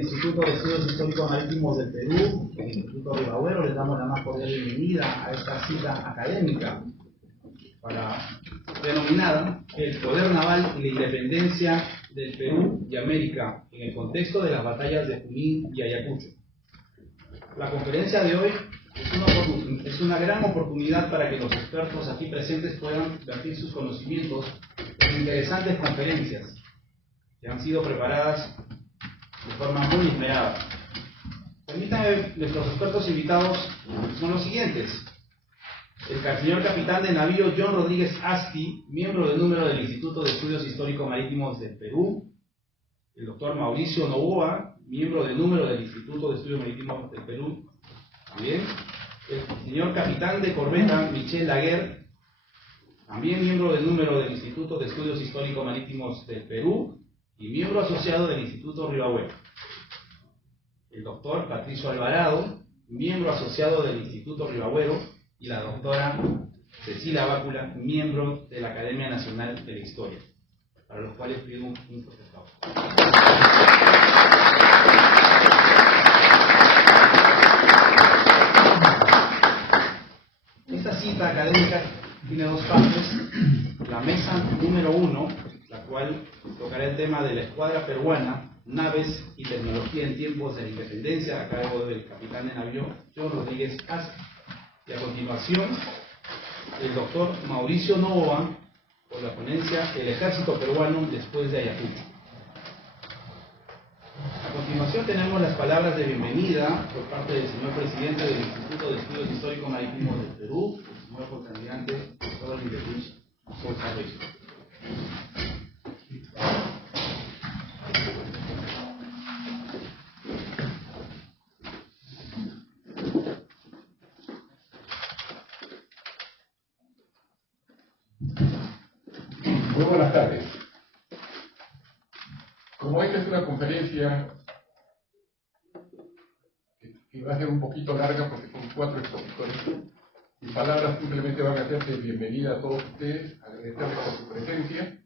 Instituto de Estudios Históricos Marítimos del Perú, el Instituto Ribagüero, les damos la más cordial bienvenida a esta cita académica denominada El Poder Naval y la Independencia del Perú y América en el contexto de las batallas de Junín y Ayacucho. La conferencia de hoy es una gran oportunidad para que los expertos aquí presentes puedan vertir sus conocimientos en interesantes conferencias que han sido preparadas de forma muy esmerada. Permítanme, nuestros expertos invitados son los siguientes: el señor capitán de navío John Rodríguez Asti, miembro del número del Instituto de Estudios Históricos Marítimos del Perú; el doctor Mauricio Novoa, miembro del número del Instituto de Estudios Marítimos del Perú también; el señor capitán de corbeta Michel Laguerre, también miembro del número del Instituto de Estudios Históricos Marítimos del Perú y miembro asociado del Instituto Ribagüero; el doctor Patricio Alvarado, miembro asociado del Instituto Ribagüero; y la doctora Cecilia Bácula, miembro de la Academia Nacional de la Historia, para los cuales pido un fuerte aplauso. Esta cita académica tiene dos partes: la mesa número 1, la cual tocará el tema de la escuadra peruana, naves y tecnología en tiempos de la independencia, a cargo del capitán de navío John Rodríguez Asti. Y a continuación, el doctor Mauricio Novoa, por la ponencia El Ejército Peruano después de Ayacucho. A continuación tenemos las palabras de bienvenida por parte del señor presidente del Instituto de Estudios Históricos Marítimos del Perú, el señor contaminante Cristóbal Independiente Sosa Reyes. Muy buenas tardes. Como esta es una conferencia que va a ser un poquito larga porque son 4 expositores, mis palabras simplemente van a ser de bienvenida a todos ustedes, agradecerles por su presencia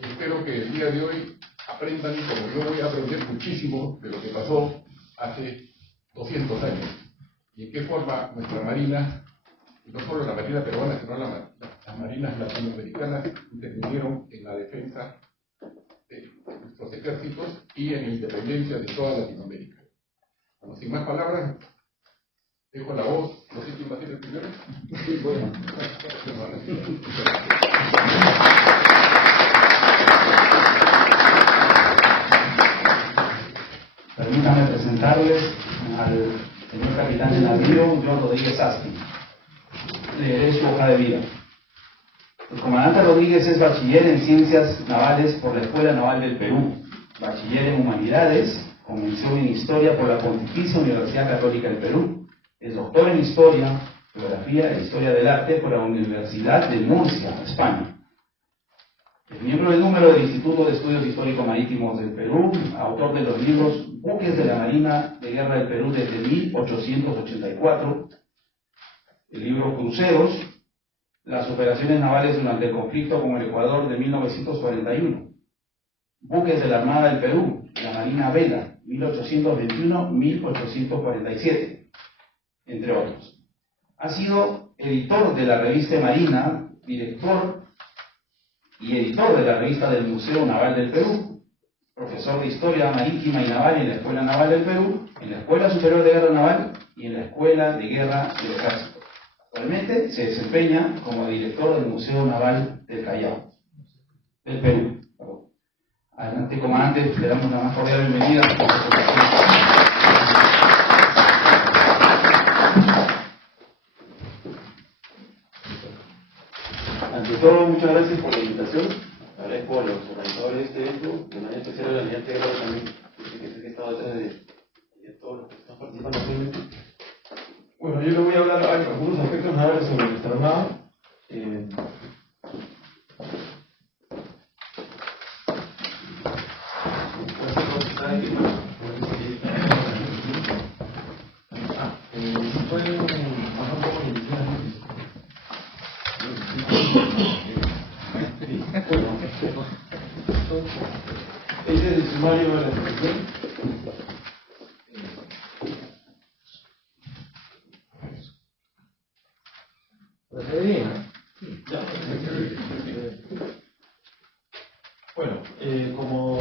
y espero que el día de hoy aprendan, como yo voy a aprender muchísimo de lo que pasó hace 200 años y en qué forma nuestra marina, y no solo la marina peruana, sino las marinas latinoamericanas, intervinieron en la defensa de nuestros ejércitos y en la independencia de toda Latinoamérica. Bueno, sin más palabras, dejo la voz. No sé quién va a ser el primero. Sí, bueno. Permítanme presentarles al señor capitán de navío John Rodríguez Asti. Leeré su hoja de vida. El comandante Rodríguez es bachiller en Ciencias Navales por la Escuela Naval del Perú, bachiller en Humanidades, con mención en Historia por la Pontificia Universidad Católica del Perú, es doctor en Historia, Geografía e Historia del Arte por la Universidad de Murcia, España. Es miembro del número del Instituto de Estudios Históricos Marítimos del Perú, autor de los libros Buques de la Marina de Guerra del Perú desde 1884, el libro Cruceros, las operaciones navales durante el conflicto con el Ecuador de 1941, Buques de la Armada del Perú, la Marina Vela, 1821-1847, entre otros. Ha sido editor de la revista Marina, director y editor de la revista del Museo Naval del Perú, profesor de Historia Marítima y Naval en la Escuela Naval del Perú, en la Escuela Superior de Guerra Naval y en la Escuela de Guerra del Ejército. Actualmente se desempeña como director del Museo Naval del Callao, del Perú. Adelante, comandante, le damos la más cordial bienvenida. Ante todo, muchas gracias por la invitación. Agradezco a los organizadores de esto, de manera especial a la Almirante Guerra también, que sé que está detrás de todos los que están participando actualmente. Bueno, yo le voy a hablar de algunos aspectos navales sobre nuestra armada. Si pueden bajar un poco mi Este es el sumario de la exposición. Bueno, como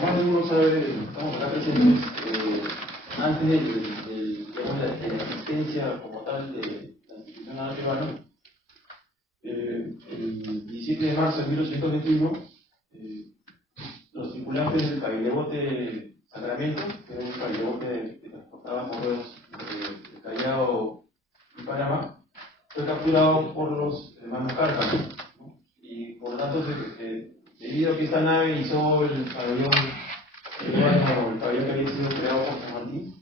más de uno sabe, estamos acá presentes, antes de la existencia como tal de la institución naval peruana, el 17 de marzo de 1821, los tripulantes del cabilebote Sacramento, que era un cabilebote que transportaba correos de Callao y Panamá, fue capturado por los hermanos Cárcamo, ¿no? Y por lo tanto, debido a que esta nave hizo el pabellón peruano, el pabellón que había sido creado por San Martín,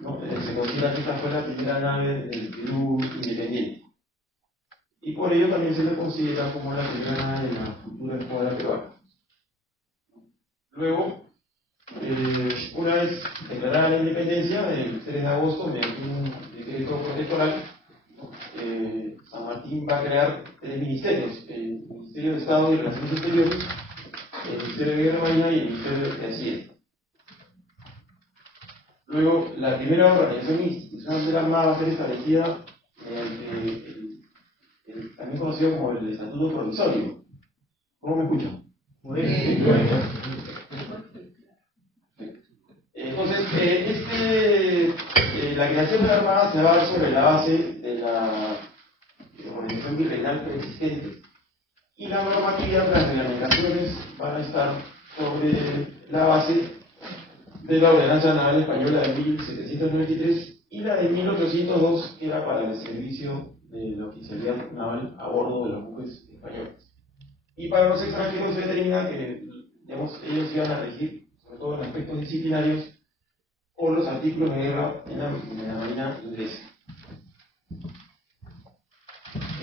¿no? Se considera que esta fue la primera nave del Perú independiente. Y por ello también se le considera como la primera nave de la futura escuadra peruana. Luego, una vez declarada la independencia, el 3 de agosto, mediante un decreto protectoral, San Martín va a crear 3 ministerios: el Ministerio de Estado y Relaciones Exteriores, el Ministerio de Guerra Marina y el Ministerio de Hacienda. Luego, la primera organización institucional de la Armada va a ser establecida mediante el también conocido como el Estatuto Provisorio. ¿Cómo me escuchan? Muy bien. Entonces, la creación de la Armada se va a dar sobre la base de la organización virreinal preexistente, y la normatividad de las reglamentaciones van a estar sobre la base de la Ordenanza Naval Española de 1793 y la de 1802, que era para el servicio de la oficialidad naval a bordo de los buques españoles. Y para los extranjeros se determina que, digamos, ellos iban a regir, sobre todo en aspectos disciplinarios, por los artículos de guerra en la Marina inglesa.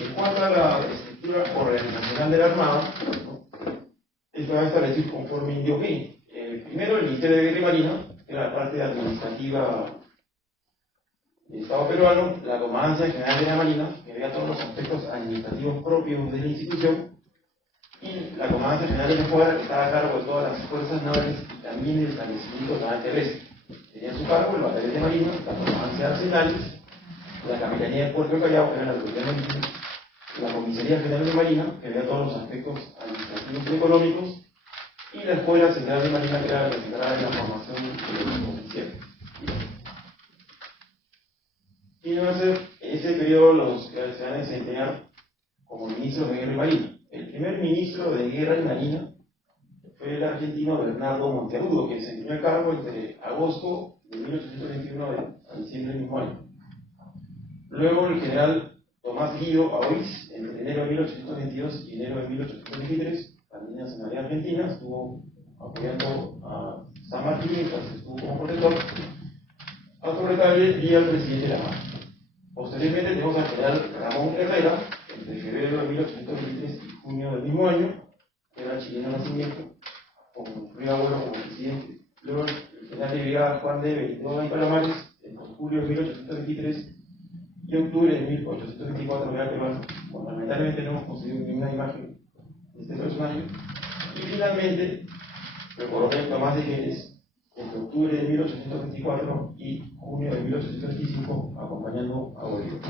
En cuanto a la estructura organizacional de la Armada, ¿no? Esto va a establecer conforme Indio P. Primero, el Ministerio de Guerra y Marina, que era la parte administrativa del Estado peruano; la Comandancia General de la Marina, que veía todos los aspectos administrativos propios de la institución; y la Comandancia General de la Escuadra, que estaba a cargo de todas las fuerzas navales y también del establecimiento naval terrestre. Tenía a su cargo el Batallón de Marina, la Comandancia de Arsenales, la Capitanía de Puerto Callao, que era la autoridad marítima, la Comisaría General de Marina, que veía todos los aspectos administrativos y económicos, y la Escuela Central de Marina, que era la que se encargaba de la formación de los oficiales. ¿Quiénes van a ser en ese periodo los que se van a desempeñar como ministros de Guerra y Marina? El primer ministro de Guerra y Marina fue el argentino Bernardo Monteagudo, que desempeñó el cargo entre agosto de 1821 a diciembre del mismo año. Luego el general Tomás Guido Aoiz, entre enero de 1822 y enero de 1823, también de nacionalidad argentina, estuvo apoyando a San Martín mientras estuvo como protector, a Torretable y al presidente de la Armada. Posteriormente tenemos al general Ramón Herrera, entre febrero de 1823 y junio del mismo año, que era chileno de nacimiento, con Río Abuelo como presidente. Luego el general de brigada Juan de Benito y Palomares, entre julio de 1823 y octubre de 1824, era peruano. Bueno, lamentablemente no hemos conseguido ninguna imagen de este personaje. Y finalmente, el coronel Tomás de Geles, entre octubre de 1824 y junio de 1825, acompañando a Bolívar.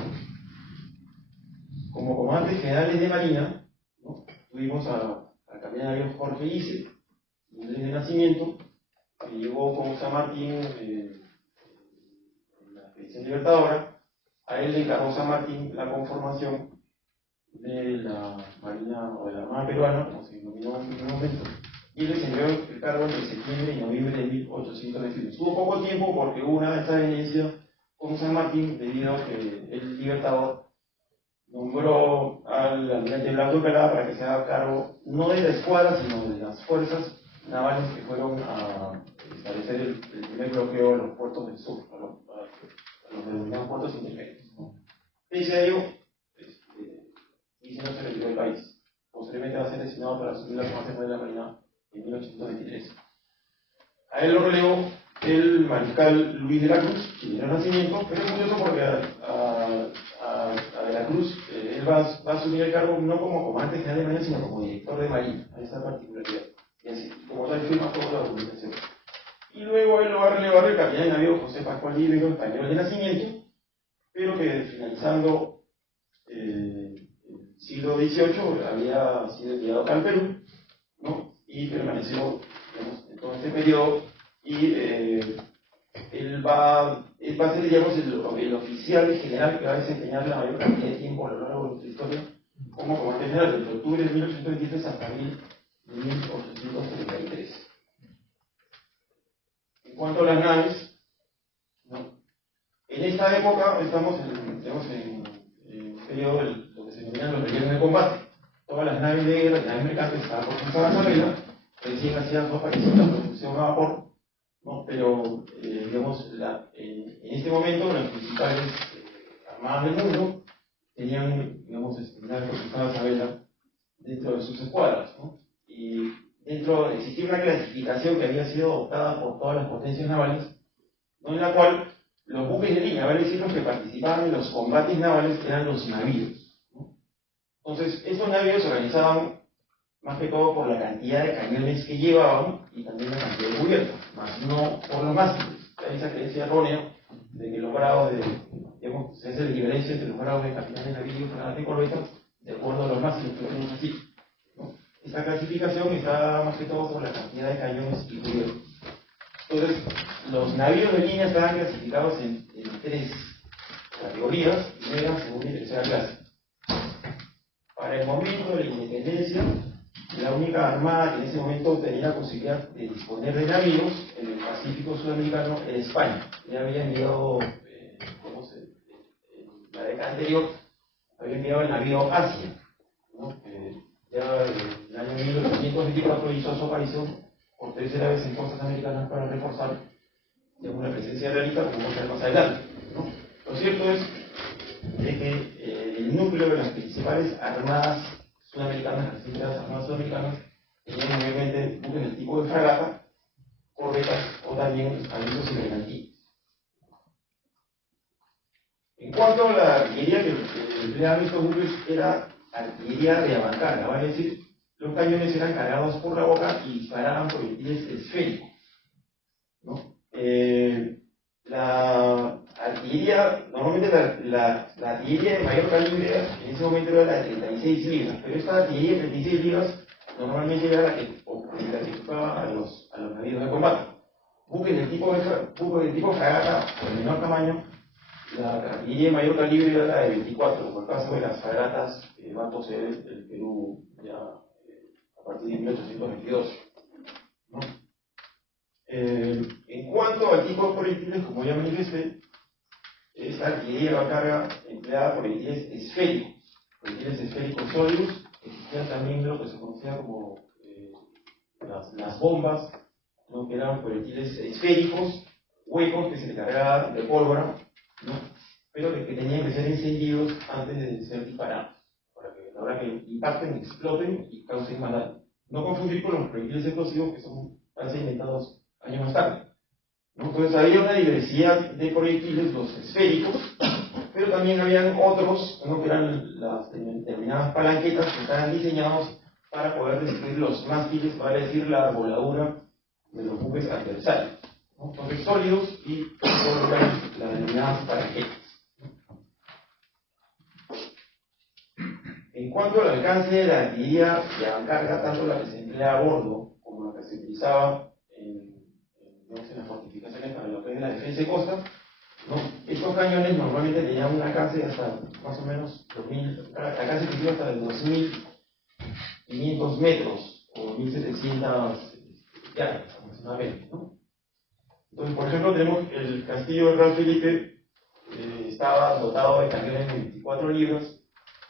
Como comandantes generales de Marina, ¿no? Tuvimos al capitán de avión Jorge Ise, inglés de nacimiento, que llegó con San Martín en la expedición libertadora. A él le encargó San Martín la conformación de la Marina o de la Armada Peruana, como se denominó en primer momento, y les envió el cargo entre septiembre y noviembre de 1821. Estuvo poco tiempo porque hubo una desavenencia con San Martín debido a que el libertador nombró al almirante Blanco Pelada para que se haga cargo no de la escuadra, sino de las fuerzas navales que fueron a establecer el primer bloqueo a los puertos del sur, a los denominados puertos intermedios, ¿no? Pese a ello, Ise no se retiró del país. Posteriormente va a ser designado para asumir la Comandante de la Marina en 1823. A él lo relevó el mariscal Luis de la Cruz, chileno de nacimiento, pero es curioso porque a de la Cruz él va a asumir el cargo no como comandante general de Marina, sino como director de Marina. Hay esta particularidad. Y así, como tal, firma toda la documentación. Y luego él lo va a relevar el capitán de navío José Pascual Libero, español de nacimiento, pero que finalizando el siglo XVIII había sido enviado acá al Perú, ¿no? y permaneció, digamos, en todo este periodo, y él va a ser, digamos, el oficial general que va a desempeñar la mayor cantidad de tiempo a lo largo de nuestra historia como comandante general, desde octubre de 1823 hasta 1833. En cuanto a las naves, ¿no? En esta época estamos en un periodo de lo que se denominan los rellenos de combate. Todas las naves de guerra, las naves mercantes estaban propulsadas a vela, recién hacían su aparición la propulsión a vapor, ¿no? Pero, digamos, en este momento las principales armadas del mundo tenían, digamos, naves propulsadas a vela dentro de sus escuadras, ¿no? Y existía una clasificación que había sido adoptada por todas las potencias navales, ¿no? En la cual los buques de línea, vale decir, los que participaban en los combates navales eran los navíos, ¿no? Entonces, estos navíos se organizaban más que todo por la cantidad de cañones que llevaban y también la cantidad de cubiertas, más no por los mástiles. Hay esa creencia errónea de que los grados digamos, se hace la diferencia entre los grados de capitán de navío y fragata y corbeta de acuerdo a los mástiles, que lo tenemos así, ¿no? Esta clasificación está más que todo sobre la cantidad de cañones y cubiertas. Entonces, los navíos de línea estaban clasificados en tres categorías: primera, segunda y tercera clase. Para el momento de la independencia, la única armada que en ese momento tenía la posibilidad de disponer de navíos en el Pacífico Sudamericano era España. Ya había enviado, en la década anterior, había enviado el navío Asia, ¿no? Ya en el año 1824 hizo su aparición por tercera vez en costas americanas para reforzar, digamos, la presencia realista, como vamos a ver más adelante, ¿no? Lo cierto es de que el núcleo de las principales armadas sudamericanas, las distintas armadas sudamericanas, tenían obviamente buques del tipo de fragata, corbetas o también avisos y bergantines. En cuanto a la artillería que empleaban estos buques, era artillería de avancarga, vale decir, los cañones eran cargados por la boca y disparaban proyectiles esféricos, ¿no? La artillería, normalmente la artillería de mayor calibre en ese momento era la de 36 libras, pero esta artillería de 36 libras normalmente era la que ocupaba a los navíos de combate. Buques del tipo fragata o de menor tamaño, la artillería de mayor calibre era la de 24, como el caso de las fragatas que va a poseer el Perú ya a partir de 1822, ¿no? En cuanto al tipo de proyectiles, como ya manifesté, esta artillería va a carga empleada proyectiles esféricos sólidos. Existían también lo que se conocía como las bombas, ¿no? Que eran proyectiles esféricos, huecos que se le cargaban de pólvora, ¿no? Pero que tenían que ser encendidos antes de ser disparados, para que a la hora que impacten, exploten y causen más daño. No confundir con los proyectiles explosivos que han sido inventados años más tarde, ¿no? Entonces había una diversidad de proyectiles, los esféricos, pero también habían otros, ¿no? Que eran las determinadas palanquetas que estaban diseñados para poder destruir los mástiles, vale decir, la arboladura de los buques adversarios, ¿no? Entonces sólidos y las denominadas palanquetas. En cuanto al alcance de la artillería de avancarga, tanto la que se emplea a bordo como la que se utilizaba en las fortificaciones para lo que es la defensa de costa, ¿no? Estos cañones normalmente tenían un alcance de hasta más o menos 2000, alcance que iba hasta de 2500 metros o 1700 yardas aproximadamente, ¿no? Entonces, por ejemplo, tenemos el castillo de Real Felipe, estaba dotado de cañones de 24 libras,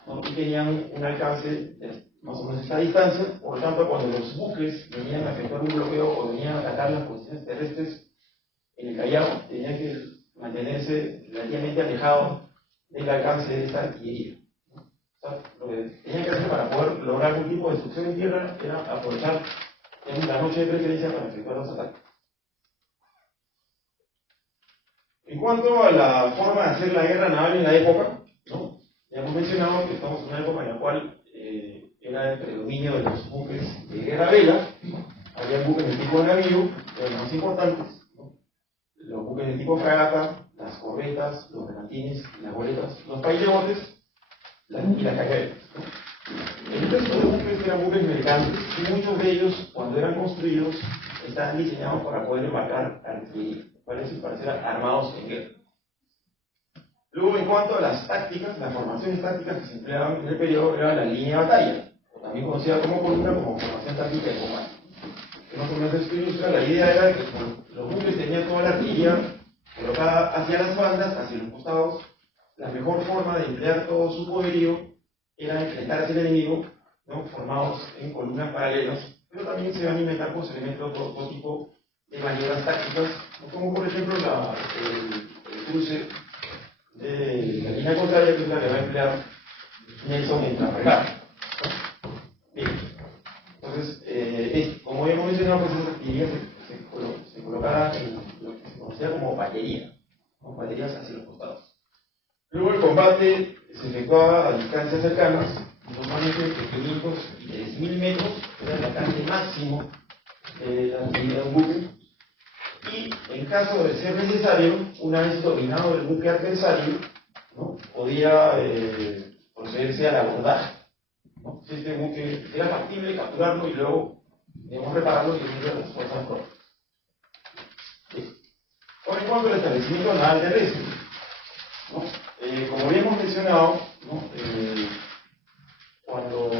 ¿no? Y tenían un alcance de más o menos esta distancia. Por lo tanto, cuando los buques venían a efectuar un bloqueo o venían a atacar las posiciones terrestres en el Callao, tenían que mantenerse relativamente alejados del alcance de esta artillería, ¿no? O sea, lo que tenían que hacer para poder lograr algún tipo de destrucción en tierra era aprovechar la noche de preferencia para efectuar los ataques. En cuanto a la forma de hacer la guerra naval en la época, ¿no? Ya hemos mencionado que estamos en una época en la cual era el predominio de los buques de guerra a vela. Había buques de tipo de navío, que eran los más importantes, ¿no? Los buques de tipo fragata, las corbetas, los bergantines, las goletas, los paillotes y las cañoneras, ¿no? El resto de buques eran buques mercantes y muchos de ellos, cuando eran construidos, estaban diseñados para poder embarcar artillería, para ser armados en guerra. Luego, en cuanto a las tácticas, las formaciones tácticas que se empleaban en el periodo era la línea de batalla, o también conocida como columna, como formación táctica de comando. Más o menos esto ilustra, la idea era que los buques tenían toda la artillería colocada hacia las bandas, hacia los costados. La mejor forma de emplear todo su poderío era enfrentarse al enemigo, ¿no?, formados en columnas paralelas, pero también se van a inventar posiblemente otro tipo de maniobras tácticas, ¿no?, como por ejemplo el cruce de la línea contraria, que es la que va a emplear Nelson en Trafalgar, ¿no? Bien. Entonces, como hemos mencionado, pues esas artillerías se colocaban en lo que se conocía como batería, con baterías hacia los costados. Luego el combate se efectuaba a distancias cercanas, normalmente entre 500 y 3000 metros, era el alcance máximo de la artillería de un buque. Y en caso de ser necesario, una vez dominado el buque adversario, ¿no?, podía procederse al abordaje, ¿no? Si este buque era factible capturarlo y luego, digamos, repararlo y unirlo a las fuerzas propias. Ahora, en cuanto al establecimiento naval terrestre, ¿no?, como habíamos mencionado, ¿no?, cuando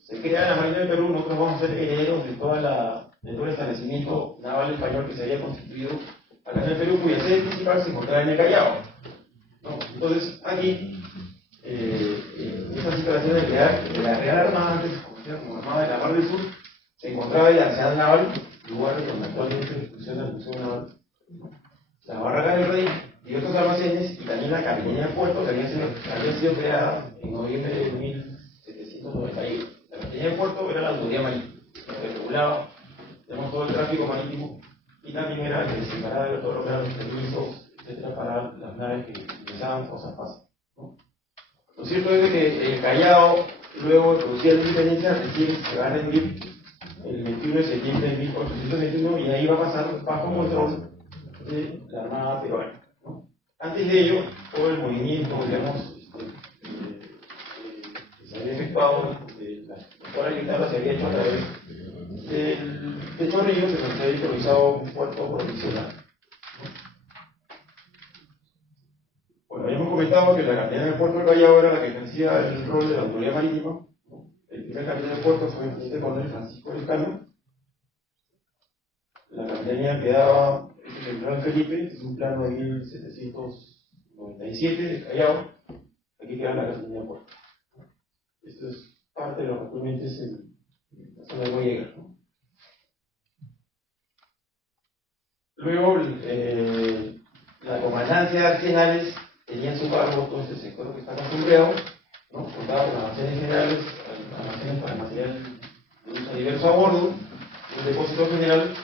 se crea la Marina del Perú, nosotros vamos a ser herederos de todo el establecimiento naval español que se había constituido acá en el Perú, cuya sede principal se encontraba en el Callao, ¿no? Entonces, aquí, esta situación de la Real Armada, antes conocida como Armada de la Mar del Sur, se encontraba en la Arsenal Naval, lugar donde actualmente funciona el Museo Naval, la Barraca del Rey, diversos almacenes y también la Capitanía del Puerto, que había sido creada en noviembre de 1791. La Capitanía del Puerto era la autoridad marítima, que regulaba, digamos, todo el tráfico marítimo, y también era el que se encargaba de todo lo que eran los permisos, etcétera, para las naves que ingresaban o zapaban, ¿no? Lo cierto es que el Callao, luego de producir la independencia, recién se va a rendir el 21 de septiembre de 1821 y ahí va a pasar bajo control de la Armada peruana, ¿no? Antes de ello, todo el movimiento, digamos, que se había efectuado de toda la guitarra se había hecho a través del Chorrillo, que se había improvisado un puerto provisional, ¿no? Bueno, habíamos comentado que la Capitanía del Puerto del Callao era la que ejercía el rol de la autoridad marítima, ¿no? El primer capitán del puerto fue el teniente coronel Francisco Lescano. La capitanía quedaba en el Plan Felipe, este es un plano de 1797 de Callao. Aquí queda la capitanía del puerto. Esto es parte de lo que actualmente es la zona de Boyega, ¿no? Luego, la comandancia de arsenales tenía en su cargo todo este sector que está acostumbrado, ¿no? Contaba con almacenes generales, almacenes para material de uso diverso a bordo, un depósito general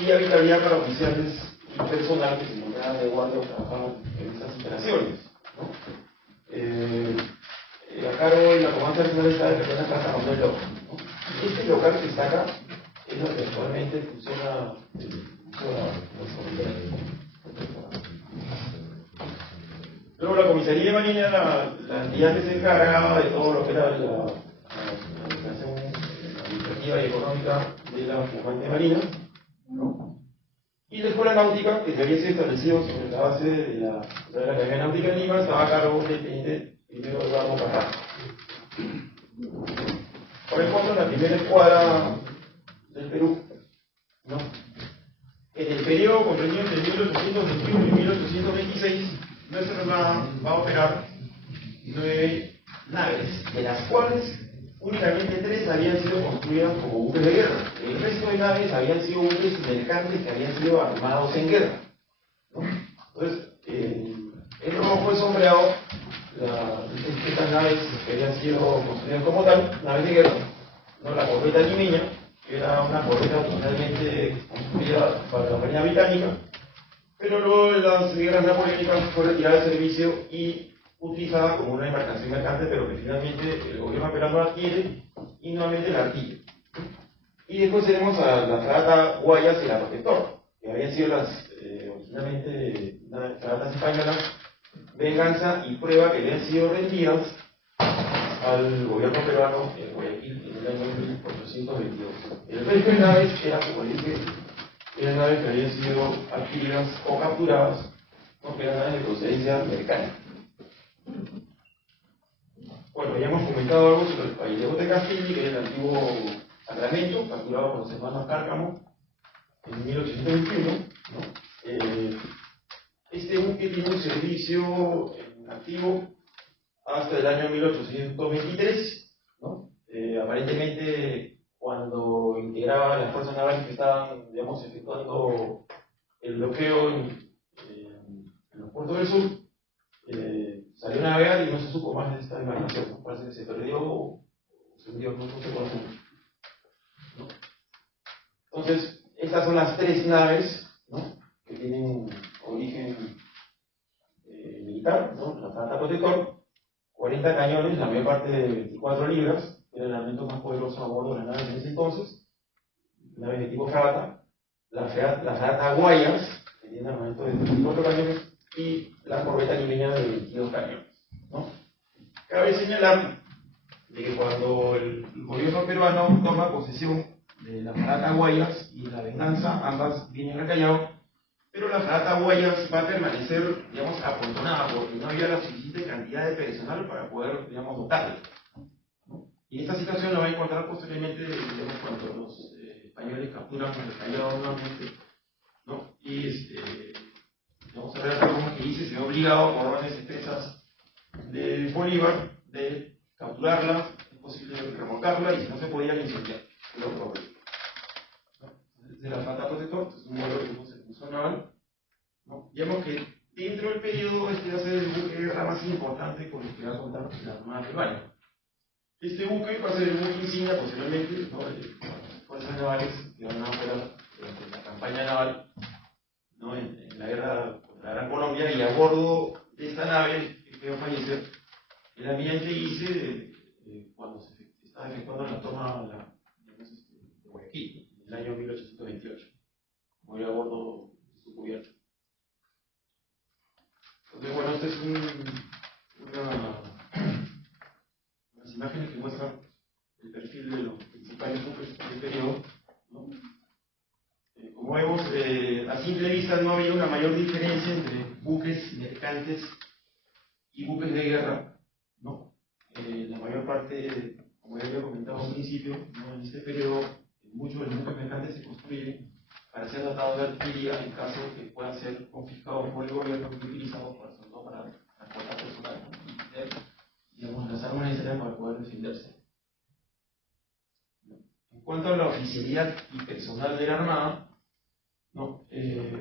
y habitaría para oficiales y personal que se encontraban de guardia o trabajaban en estas instalaciones, ¿no? A cargo de la comanda arsenal está el capitán Plaza Manuel López, ¿no? Este local que está acá es lo que actualmente funciona. Luego la comisaría de marina era la entidad que se encargaba de todo lo que era la administración administrativa y económica de la Comandante de Marina, ¿no? Y la escuela náutica, que se había sido establecido sobre la base de la Academia Náutica en Lima, estaba a cargo del teniente primero Eduardo Carrasco. Por ejemplo, la primera escuadra del Perú, ¿no? En el periodo comprendido entre 1821 y 1826, nuestra Armada va a operar 9 naves, de las cuales únicamente 3 habían sido construidas como buques de guerra. El resto de naves habían sido buques mercantes que habían sido armados en guerra, ¿no? Entonces, el rojo fue sombreado estas naves que habían sido construidas como tal, naves de guerra, ¿no? La corbeta limeña, que era una corbeta originalmente construida para la Marina Británica, pero luego de las guerras napoleónicas fue retirada de servicio y utilizada como una embarcación mercante, pero que finalmente el gobierno peruano adquiere y nuevamente la adquiere. Y después tenemos a la fragata Guayas y la Protector, que habían sido originalmente las fragatas españolas Venganza y Prueba, que habían sido rendidas al gobierno peruano en Guayaquil en el año 1822. El resto de naves eran, como dije, eran naves que habían sido adquiridas o capturadas, ¿no? Que eran naves de procedencia americana. Bueno, ya hemos comentado algo sobre el Fallejos de Castillo, que era el antiguo Sacramento, capturado por los hermanos Cárcamo en 1821, ¿no? Este buque tiene un servicio activo hasta el año 1823, ¿no? Aparentemente, cuando integraba las fuerzas navales que estaban, digamos, efectuando el bloqueo en los puertos del sur, salió a navegar y no se supo más de esta embarcación, ¿no? Parece que se perdió o se hundió, no se conoce, ¿no? Entonces, estas son las tres naves, ¿no? Que tienen origen militar, ¿no? La fragata Protector, 40 cañones, la mayor parte de 24 libras, era el armamento más poderoso a bordo de las naves en ese entonces, naves de tipo fragata, la fragata Guayas, que tiene armamento de 24 cañones, y la corbeta limeña de 22 cañones, ¿no? Cabe señalar de que cuando el gobierno peruano toma posesión de la fragata Guayas y la Venganza, ambas vienen al Callao, pero la fragata Guayas va a permanecer, digamos, apontonada porque no había la suficiente cantidad de personal para poder, digamos, dotarla, ¿no? Y esta situación la va a encontrar posteriormente, digamos, cuando los españoles capturan el Callao nuevamente, ¿no? Y vamos a ver cómo que dice, se ve obligado por órdenes expresas de Bolívar de capturarla, es posible remolcarla y si no se podía incendiar. De la fragata Protector, es un modelo que usa el uso naval, ¿no? Digamos que dentro del periodo este va a ser el buque de guerra más importante con el que va a contar la Armada Peruana. Este buque va a ser el buque insignia posteriormente, ¿no? De las fuerzas navales que van a operar durante la campaña naval, ¿no? en la guerra contra la Gran Colombia, y a bordo de esta nave que va a fallecer el almirante Guise cuando se estaba efectuando la toma de Guayaquil en el año 1828, murió a bordo de su cubierta. Entonces, bueno, esta es unas imágenes que muestran el perfil de los principales buques del periodo, ¿no? Como vemos, a simple vista no había una mayor diferencia entre buques mercantes y buques de guerra, ¿no? La mayor parte, como ya había comentado al principio, ¿no? En este periodo muchos de los buques mercantes se construyen para ser dotados de artillería en caso de que puedan ser confiscados por el gobierno y utilizados para transportar personal, ¿no? Y tener, digamos, las armas necesarias para poder defenderse. En cuanto a la oficialidad y personal de la Armada, ¿no?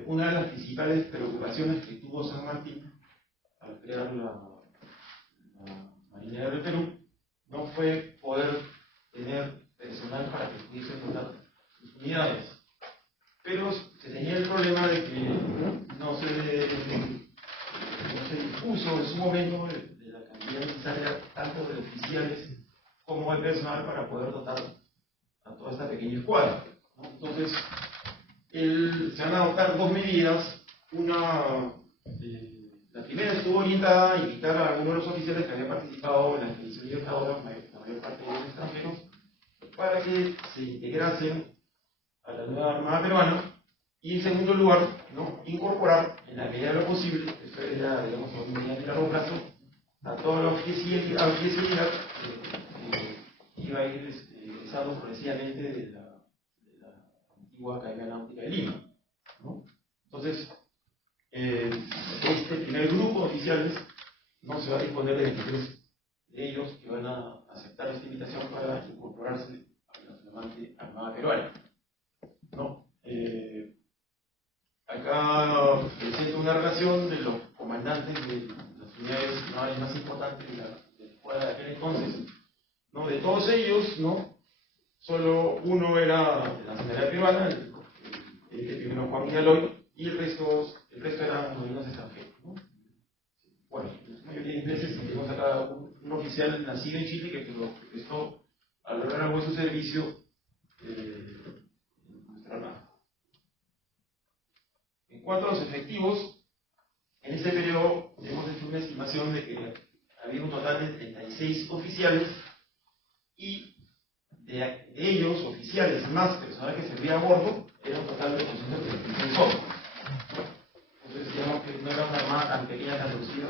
Una de las principales preocupaciones que tuvo San Martín al crear la Marina del Perú no fue poder tener personal para que pudiesen dotar sus unidades, pero se tenía el problema de que no se dispuso en su momento de la cantidad necesaria tanto de oficiales como de personal para poder dotar a toda esta pequeña escuadra, ¿no? Entonces se van a adoptar dos medidas. Una, la primera estuvo orientada a invitar a algunos de los oficiales que habían participado en la expedición libertadora, la mayor parte de los extranjeros, para que se integrasen a la nueva Armada peruana, y en segundo lugar, ¿no? Incorporar en la medida de lo posible, esto era, digamos, a un mediano y largo plazo, a toda la oficialidad que iba a ir egresando progresivamente de la antigua Academia Náutica de Lima, ¿no? Entonces, este primer grupo de oficiales no se va a disponer de 23 de ellos que van a aceptar esta invitación para incorporarse a la flamante Armada peruana, ¿no? Acá presento una relación de los comandantes de las unidades navales más importantes de la escuadra de aquel entonces, ¿no? De todos ellos, ¿no? Solo uno era de la nacionalidad peruana, el primero Juan Vilaloy, y el resto eran marinos extranjeros, ¿no? Bueno, la mayoría de ingleses, tenemos acá un oficial nacido en Chile que prestó a lo largo de su servicio en nuestra armada. En cuanto a los efectivos, en este periodo hemos hecho una estimación de que había un total de 36 oficiales y de ellos, oficiales más personal que servía a bordo, era un total de 236 hombres. Entonces, digamos que no era una armada tan pequeña, tan reducida.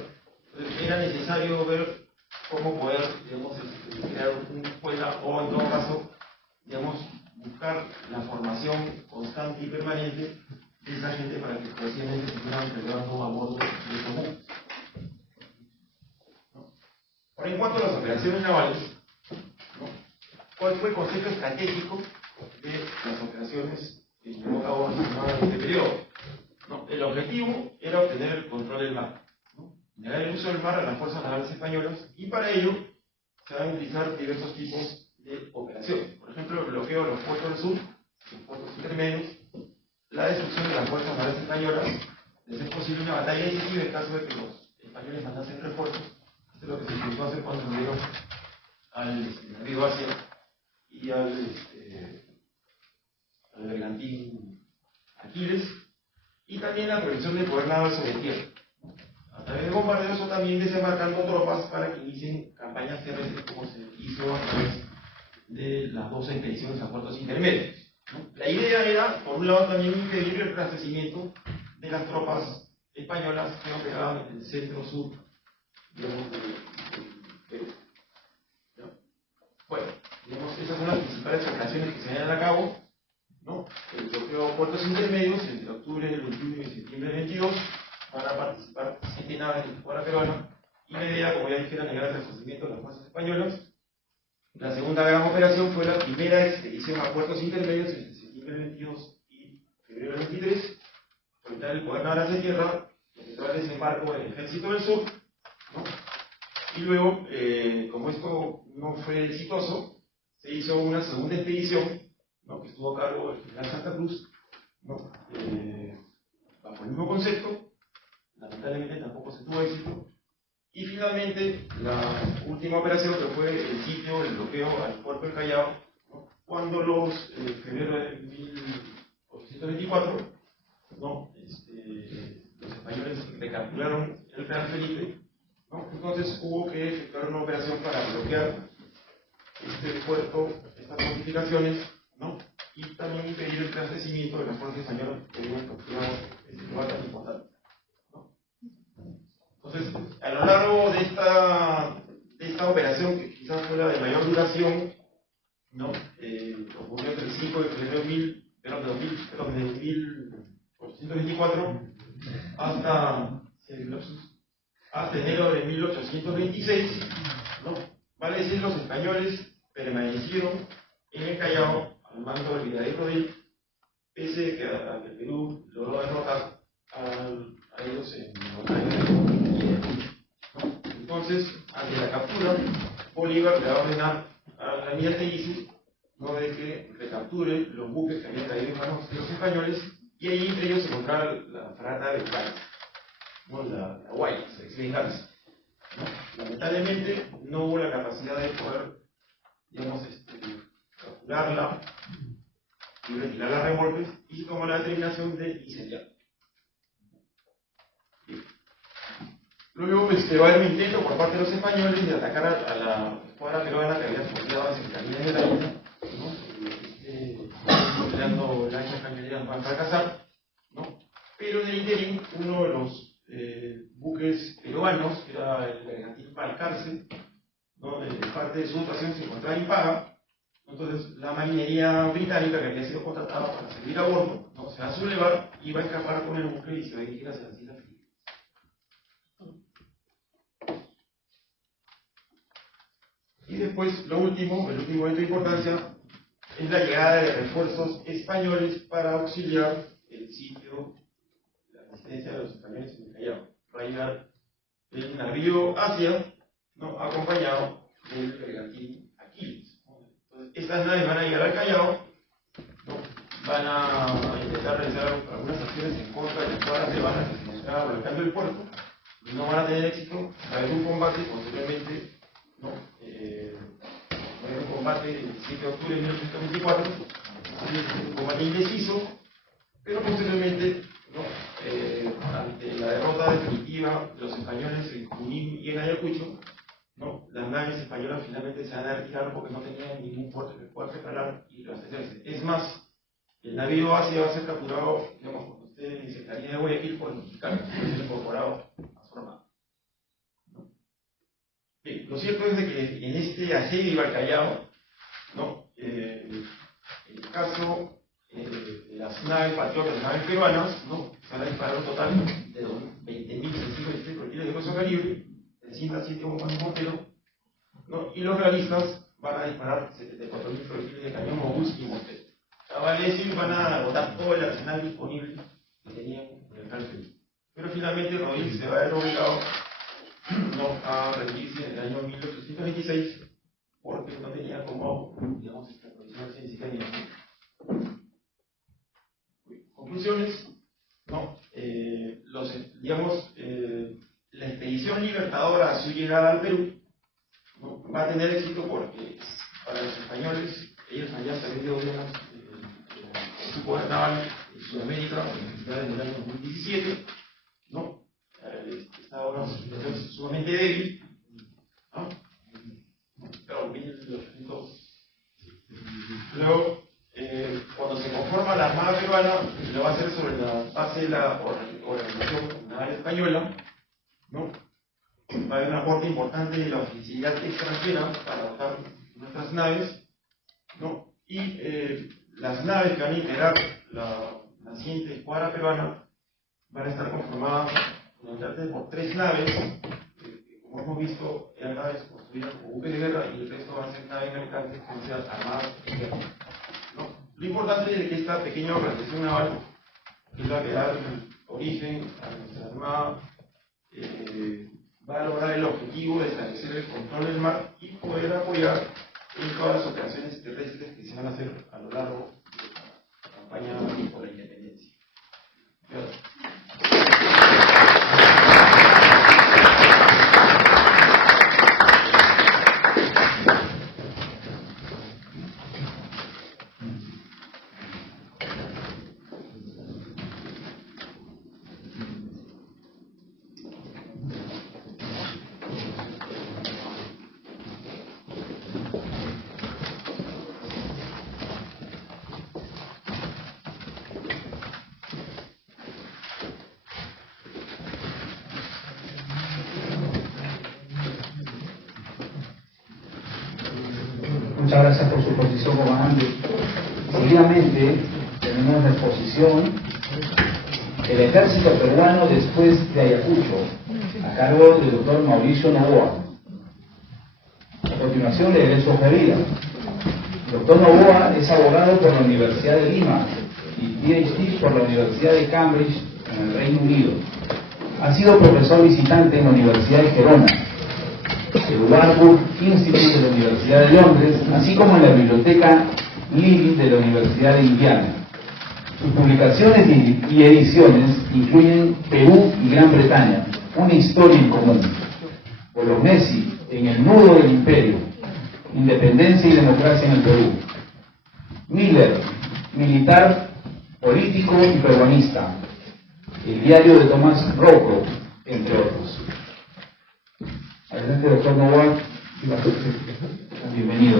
Entonces, era necesario ver cómo poder, digamos, crear una escuela o, en todo caso, digamos, buscar la formación constante y permanente de esa gente para que precisamente se puedan llevando a bordo de estos buques. Ahora, en cuanto a las operaciones navales, ¿cuál fue el concepto estratégico de las operaciones que llevó a cabo en este periodo? El objetivo era obtener el control del mar, negar el uso del mar a las fuerzas navales españolas, y para ello se van a utilizar diversos tipos de operaciones. Por ejemplo, el bloqueo de los puertos del sur, los puertos intermedios, la destrucción de las fuerzas navales españolas, de ser posible una batalla decisiva en caso de que los españoles mandasen refuerzos. Esto es lo que se intentó hacer cuando se dieron al río Asia y al bergantín Aquiles, y también la prevención del poder naval sobre tierra, a través de bombardeos o también desembarcando tropas para que inicien campañas terrestres, como se hizo a través de las 12 expediciones a puertos intermedios. La idea era, por un lado, también impedir el reabastecimiento de las tropas españolas que operaban en el centro-sur, digamos, del Perú. Bueno, digamos, esas son las principales operaciones que se llevan a cabo, el bloqueo de puertos intermedios entre octubre del 21 y septiembre del 22. Van a participar 7 naves de la escuadra peruana, y la idea, como ya dije, era negar el reabastecimiento de las fuerzas españolas. La segunda gran operación fue la primera expedición a puertos intermedios entre septiembre del 22 y febrero del 23, para evitar el poder naval hacia tierra, efectuar el desembarco del ejército del sur, y luego, como esto no fue exitoso, se hizo una segunda expedición, que estuvo a cargo del general Santa Cruz, bajo el mismo concepto. Lamentablemente tampoco se tuvo éxito. Y finalmente, la última operación, que fue el sitio, el bloqueo al puerto del Callao, cuando en febrero de 1824, los españoles recapturaron el Real Felipe, entonces hubo que efectuar una operación para bloquear este puerto, estas fortificaciones, y también impedir el reabastecimiento de las fuerzas españolas que habían capturado este lugar tan importante. Entonces, a lo largo de esta operación, que quizás fue la de mayor duración, ocurrió entre el 5 de febrero de 1824 hasta enero de 1826, vale decir, los españoles permanecieron en el Callao al mando del virrey Rodríguez, pese a que el Perú logró derrotar a ellos en la batalla de Ayacucho. Entonces, ante la captura, Bolívar le va a ordenar al almirante Guise de que recapture los buques que habían caído en manos de los españoles, y ahí entre ellos se encontraba la fragata de Venganza, la Guayas, la ex Venganza. Lamentablemente no hubo la capacidad de poder, capturarla y retirar las remolques, y se tomó la determinación de incendiar. Luego va a haber un intento por parte de los españoles de atacar a la escuadra peruana que había sorteado las cercanías de la isla, empleando lanchas cañoneras para fracasar, pero en el interín uno de los buques peruanos, que era el bergantín Balcarce, parte de su dotación se encontraba impaga. Entonces la marinería británica, que había sido contratada para servir a bordo, se va a sublevar y va a escapar con el buque y se va a dirigir hacia las Islas Filipinas. Y después, el último evento de importancia es la llegada de refuerzos españoles para auxiliar el sitio, la resistencia de los españoles en el Callao. Va a llegar el navío Asia, acompañado del bergantín Aquiles. Entonces, estas naves van a llegar al Callao, van a intentar realizar algunas acciones en contra de las escuadras peruanas que se encontraban bloqueando el puerto, y no van a tener éxito. Va a haber un combate posteriormente, va a haber un combate el 17 de octubre de 1824, un combate indeciso, pero posteriormente, ante la derrota definitiva de los españoles en Junín y en Ayacucho, ¿no? Las naves españolas finalmente se van a retirar porque no tenían ningún puerto que pueda reparar y reabastecerse. Es más, el navío Asia va a ser capturado, digamos, cuando esté en Cercanía de Guayaquil por los mexicanos, va a ser incorporado a su armada. Lo cierto es de que en este asedio iba al Callao, ¿no? El caso de las naves patriotas, las naves peruanas, ¿no? Se van a disparar un total de 20.616 proyectiles de grueso calibre, 307 bombas Mortero, ¿no? Y los realistas van a disparar 74.000 proyectiles de cañón obús y mortero. Vale decir, van a agotar todo el arsenal disponible que tenían en el Perú. Pero finalmente Rodríguez se va a ver obligado, ¿no?, a rendirse en el año 1826 porque no tenía como, digamos, aprovisionarse ni siquiera ni. Conclusiones, ¿no? La expedición libertadora a su llegada al Perú, ¿no?, va a tener éxito porque para los españoles, ellos habían perdido, digamos, su poder naval en Sudamérica desde el año 2017, ¿no? Estaba una situación sumamente débil, ¿no? Pero 1800. Luego, cuando se conforma la Armada Peruana, lo va a hacer sobre la base de la Organización Naval Española, ¿no? Va a haber un aporte importante de la oficialidad extranjera para dotar nuestras naves, ¿no? Y las naves que van a integrar la naciente escuadra peruana van a estar conformadas fundamentalmente por 3 naves, como hemos visto, eran naves construidas como buques de guerra y el resto van a ser naves mercantes que sean armadas externas, ¿no? Lo importante es que esta pequeña organización naval, que es la que da origen a nuestra armada, va a lograr el objetivo de establecer el control del mar y poder apoyar en todas las operaciones terrestres que se van a hacer a lo largo de la campaña por la independencia. Gracias. Muchas gracias por su exposición, comandante. Seguidamente tenemos la exposición El ejército peruano después de Ayacucho, a cargo del doctor Mauricio Novoa. A continuación leeré su hoja de vida. El doctor Novoa es abogado por la Universidad de Lima y PhD por la Universidad de Cambridge en el Reino Unido. Ha sido profesor visitante en la Universidad de Gerona, el Warburg Institute de la Universidad de Londres, así como en la Biblioteca Lilly de la Universidad de Indiana. Sus publicaciones y ediciones incluyen Perú y Gran Bretaña, una historia en común, Bolognesi, en el nudo del imperio, Independencia y democracia en el Perú, Miller, militar, político y peruanista, el diario de Tomás Rocco, entre otros. Adelante, doctor Novoa. Bienvenido.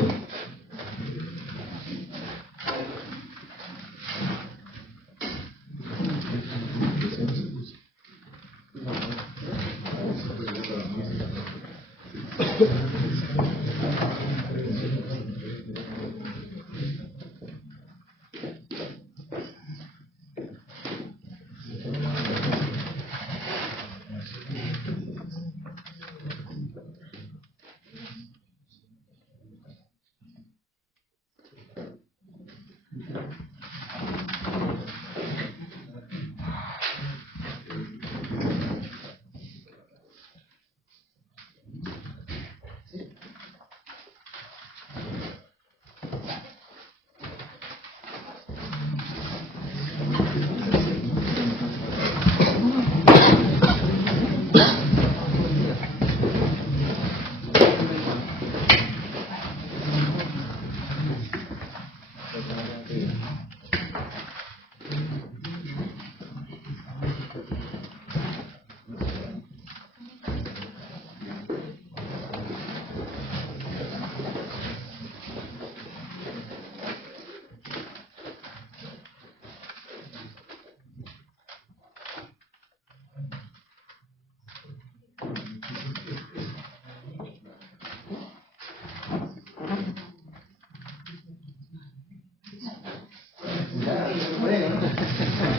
bodega, ¿no?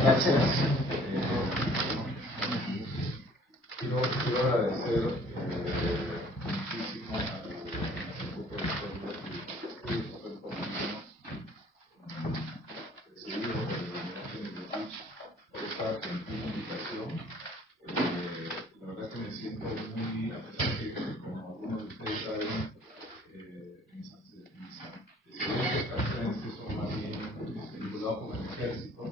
Gracias. Quiero agradecer muchísimo al Instituto de Historia y Estudios Económicos presidido por el Universidad por esta gentil invitación. La verdad es que me siento muy, a pesar de que, como algunos de ustedes saben, mis antecedentes castrenses son más bien vinculados con el ejército,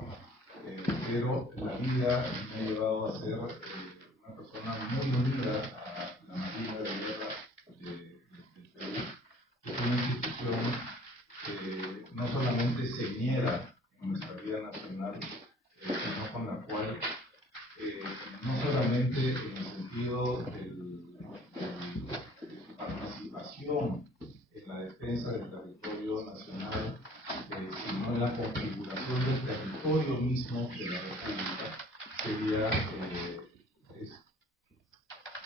pero la vida me ha llevado a ser una persona muy unida a la Marina de Guerra del Perú, que es una institución no solamente señera en nuestra vida nacional, sino con la cual no solamente en el sentido de su participación en la defensa del territorio nacional, sino en la configuración del territorio mismo de la República, sería es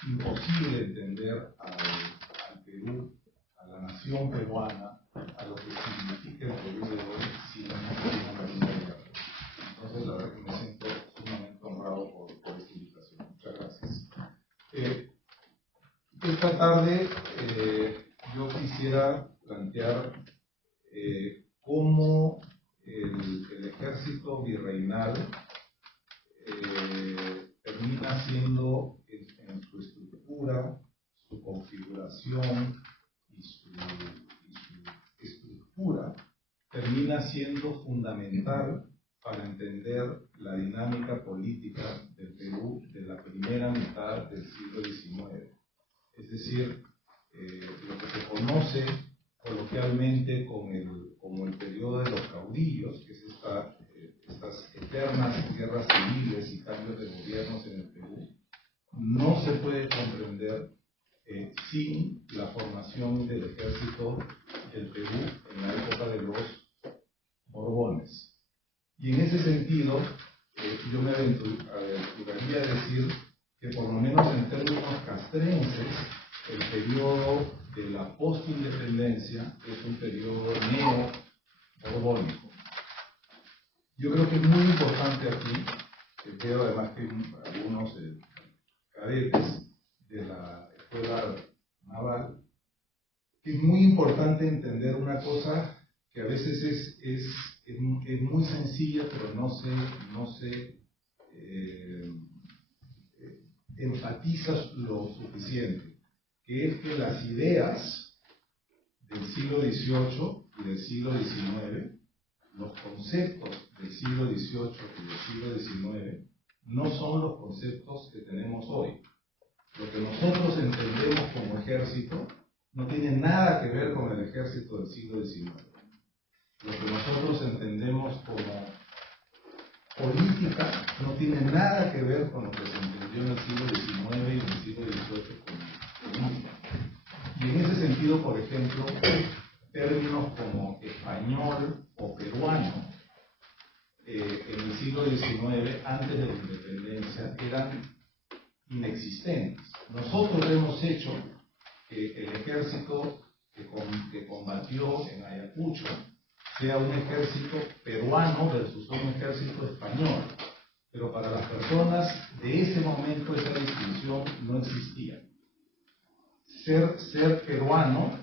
imposible entender al Perú, a la nación peruana, a lo que significa el Perú de hoy sin una Marina de Guerra. Entonces, la verdad que me siento sumamente honrado por esta invitación. Muchas gracias. Esta tarde yo quisiera plantear cómo el ejército virreinal termina siendo en su estructura, su configuración y su estructura, termina siendo fundamental para entender la dinámica política del Perú de la primera mitad del siglo XIX. Es decir, lo que se conoce coloquialmente como el periodo de los caudillos, que es estas eternas guerras civiles y cambios de gobiernos en el Perú, no se puede comprender sin la formación del ejército del Perú en la época de los Borbones. Y en ese sentido, yo me aventuraría a decir que por lo menos en términos castrenses, el periodo de la postindependencia es un periodo neo-borbónico. Yo creo que es muy importante aquí, que veo además que algunos cadetes de la escuela naval, que es muy importante entender una cosa que a veces es muy sencilla, pero no se enfatiza lo suficiente, que es que las ideas del siglo XVIII y del siglo XIX, los conceptos del siglo XVIII y del siglo XIX, no son los conceptos que tenemos hoy. Lo que nosotros entendemos como ejército no tiene nada que ver con el ejército del siglo XIX. Lo que nosotros entendemos como política no tiene nada que ver con lo que se entendió en el siglo XIX y en el siglo XVIII como política. Y en ese sentido, por ejemplo, términos como español o peruano en el siglo XIX, antes de la independencia, eran inexistentes. Nosotros hemos hecho que el ejército que combatió en Ayacucho sea un ejército peruano versus un ejército español. Pero para las personas de ese momento esa distinción no existía. Ser peruano,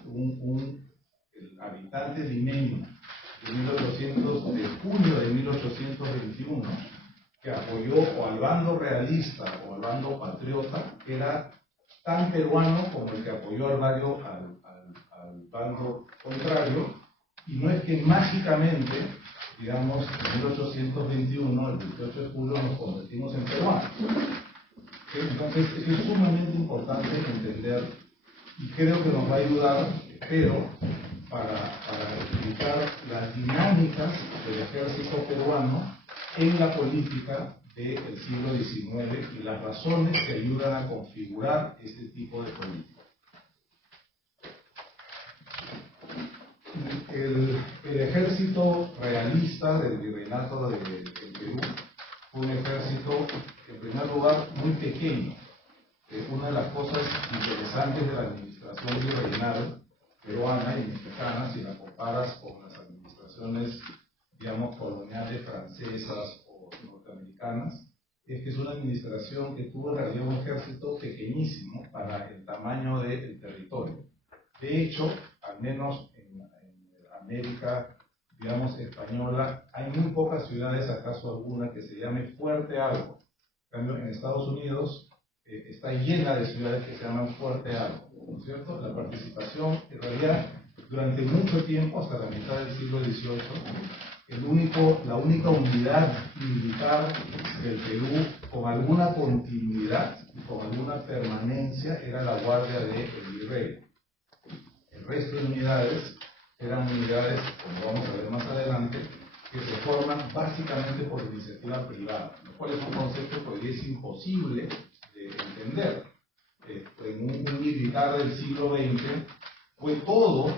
el habitante limeño de junio de 1821, que apoyó o al bando realista o al bando patriota, era tan peruano como el que apoyó al bando contrario. Y no es que mágicamente, digamos, en 1821, el 28 de julio, nos convertimos en peruanos. Entonces, eso es sumamente importante entender y creo que nos va a ayudar, espero, para explicar las dinámicas del ejército peruano en la política del siglo XIX y las razones que ayudan a configurar este tipo de política. El ejército realista del virreinato del Perú fue un ejército, en primer lugar, muy pequeño. Una de las cosas interesantes de la administración virreinal peruana y mexicana, si la comparas con las administraciones digamos, coloniales francesas o norteamericanas, es que es una administración que tuvo en realidad un ejército pequeñísimo para el tamaño del territorio. De hecho, al menos en América, digamos, española, hay muy pocas ciudades, acaso alguna, que se llame Fuerte Algo. En cambio, en Estados Unidos está llena de ciudades que se llaman Fuerte Algo, ¿no es cierto? La participación, en realidad, durante mucho tiempo, hasta la mitad del siglo XVIII, la única unidad militar del Perú con alguna continuidad y con alguna permanencia era la Guardia del Virrey. El resto de unidades eran unidades, como vamos a ver más adelante, que se forman básicamente por iniciativa privada, lo cual es un concepto que hoy es imposible de entender. En un militar del siglo XX fue todo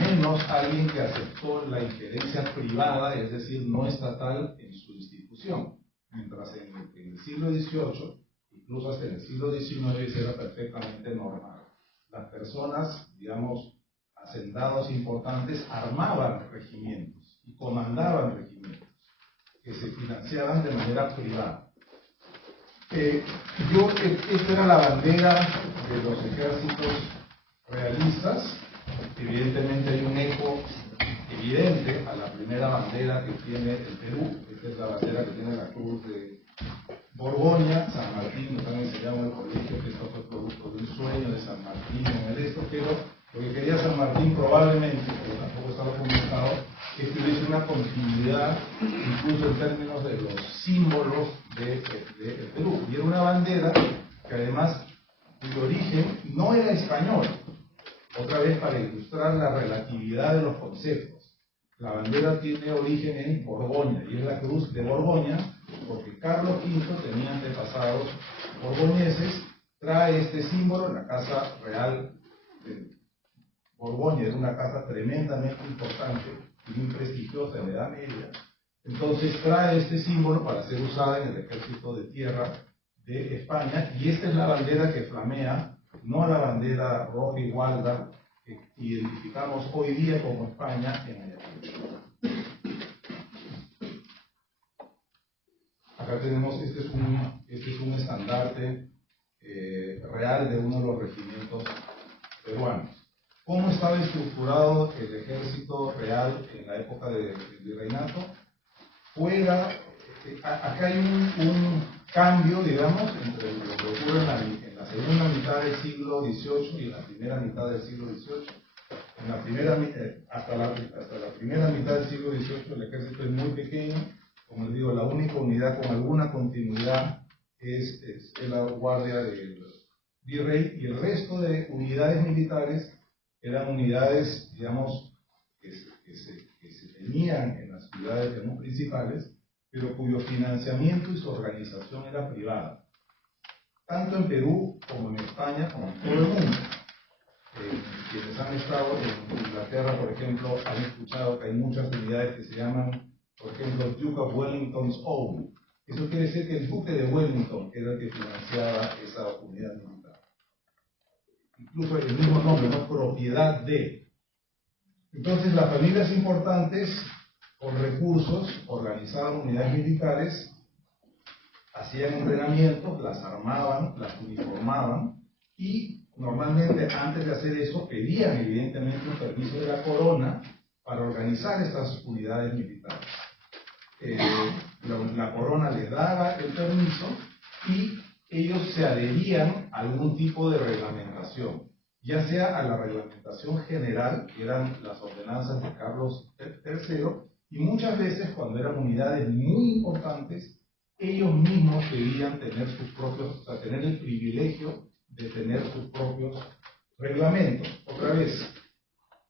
menos alguien que aceptó la injerencia privada, es decir, no estatal, en su institución. Mientras en el siglo XVIII, incluso hasta en el siglo XIX, era perfectamente normal. Las personas, digamos, hacendados importantes, armaban regimientos y comandaban regimientos que se financiaban de manera privada. Esta era la bandera de los ejércitos realistas. Evidentemente hay un eco evidente a la primera bandera que tiene el Perú. Esta es la bandera que tiene la cruz de Borgoña. San Martín, nos han enseñado en el colegio que esto fue producto de un sueño de San Martín en el esto, pero lo que quería San Martín probablemente, pero tampoco está documentado, es que hubiese una continuidad incluso en términos de los símbolos del Perú. Y era una bandera que además, cuyo origen no era español. Otra vez para ilustrar la relatividad de los conceptos. La bandera tiene origen en Borgoña y es la cruz de Borgoña porque Carlos V tenía antepasados borgoñeses, trae este símbolo en la casa real de Borgoña, era una casa tremendamente importante y muy prestigiosa en la Edad Media. Entonces trae este símbolo para ser usada en el ejército de tierra de España y esta es la bandera que flamea, no la bandera roja y gualda que identificamos hoy día como España en Ayacucho. Acá tenemos, este es un estandarte real de uno de los regimientos peruanos. ¿Cómo estaba estructurado el ejército real en la época del virreinato? Acá hay un cambio, digamos, entre lo que ocurre en la segunda mitad del siglo XVIII y la primera mitad del siglo XVIII. Hasta la primera mitad del siglo XVIII el ejército es muy pequeño. Como les digo, la única unidad con alguna continuidad es la Guardia del Virrey, y el resto de unidades militares eran unidades, digamos, que se tenían en las ciudades principales, pero cuyo financiamiento y su organización era privada, tanto en Perú como en España, como en todo el mundo. Quienes han estado en Inglaterra, por ejemplo, han escuchado que hay muchas unidades que se llaman, por ejemplo, Duke of Wellington's Own. Eso quiere decir que el Duque de Wellington era el que financiaba esa unidad militar. Incluso el mismo nombre, ¿no? Propiedad de. Entonces, las familias importantes, con recursos, organizaban unidades militares, hacían entrenamientos, las armaban, las uniformaban y normalmente antes de hacer eso pedían evidentemente un permiso de la corona para organizar estas unidades militares. La corona les daba el permiso y ellos se adherían a algún tipo de reglamentación, ya sea a la reglamentación general, que eran las ordenanzas de Carlos III, y muchas veces cuando eran unidades muy importantes, ellos mismos debían tener sus propios, o sea, tener el privilegio de tener sus propios reglamentos. Otra vez,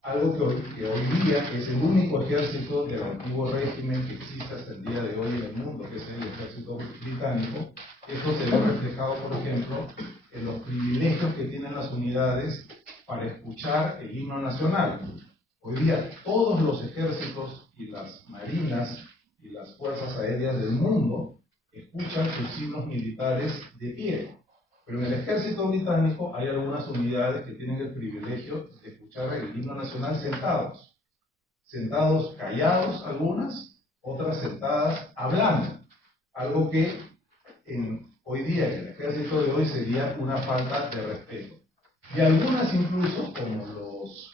algo que hoy día es el único ejército del antiguo régimen que existe hasta el día de hoy en el mundo, que es el ejército británico. Esto se ve reflejado, por ejemplo, en los privilegios que tienen las unidades para escuchar el himno nacional. Hoy día todos los ejércitos y las marinas y las fuerzas aéreas del mundo escuchan sus himnos militares de pie. Pero en el ejército británico hay algunas unidades que tienen el privilegio de escuchar el himno nacional sentados. sentados callados algunas, otras sentadas hablando, algo que hoy día, en el ejército de hoy, sería una falta de respeto. Y algunas incluso, como los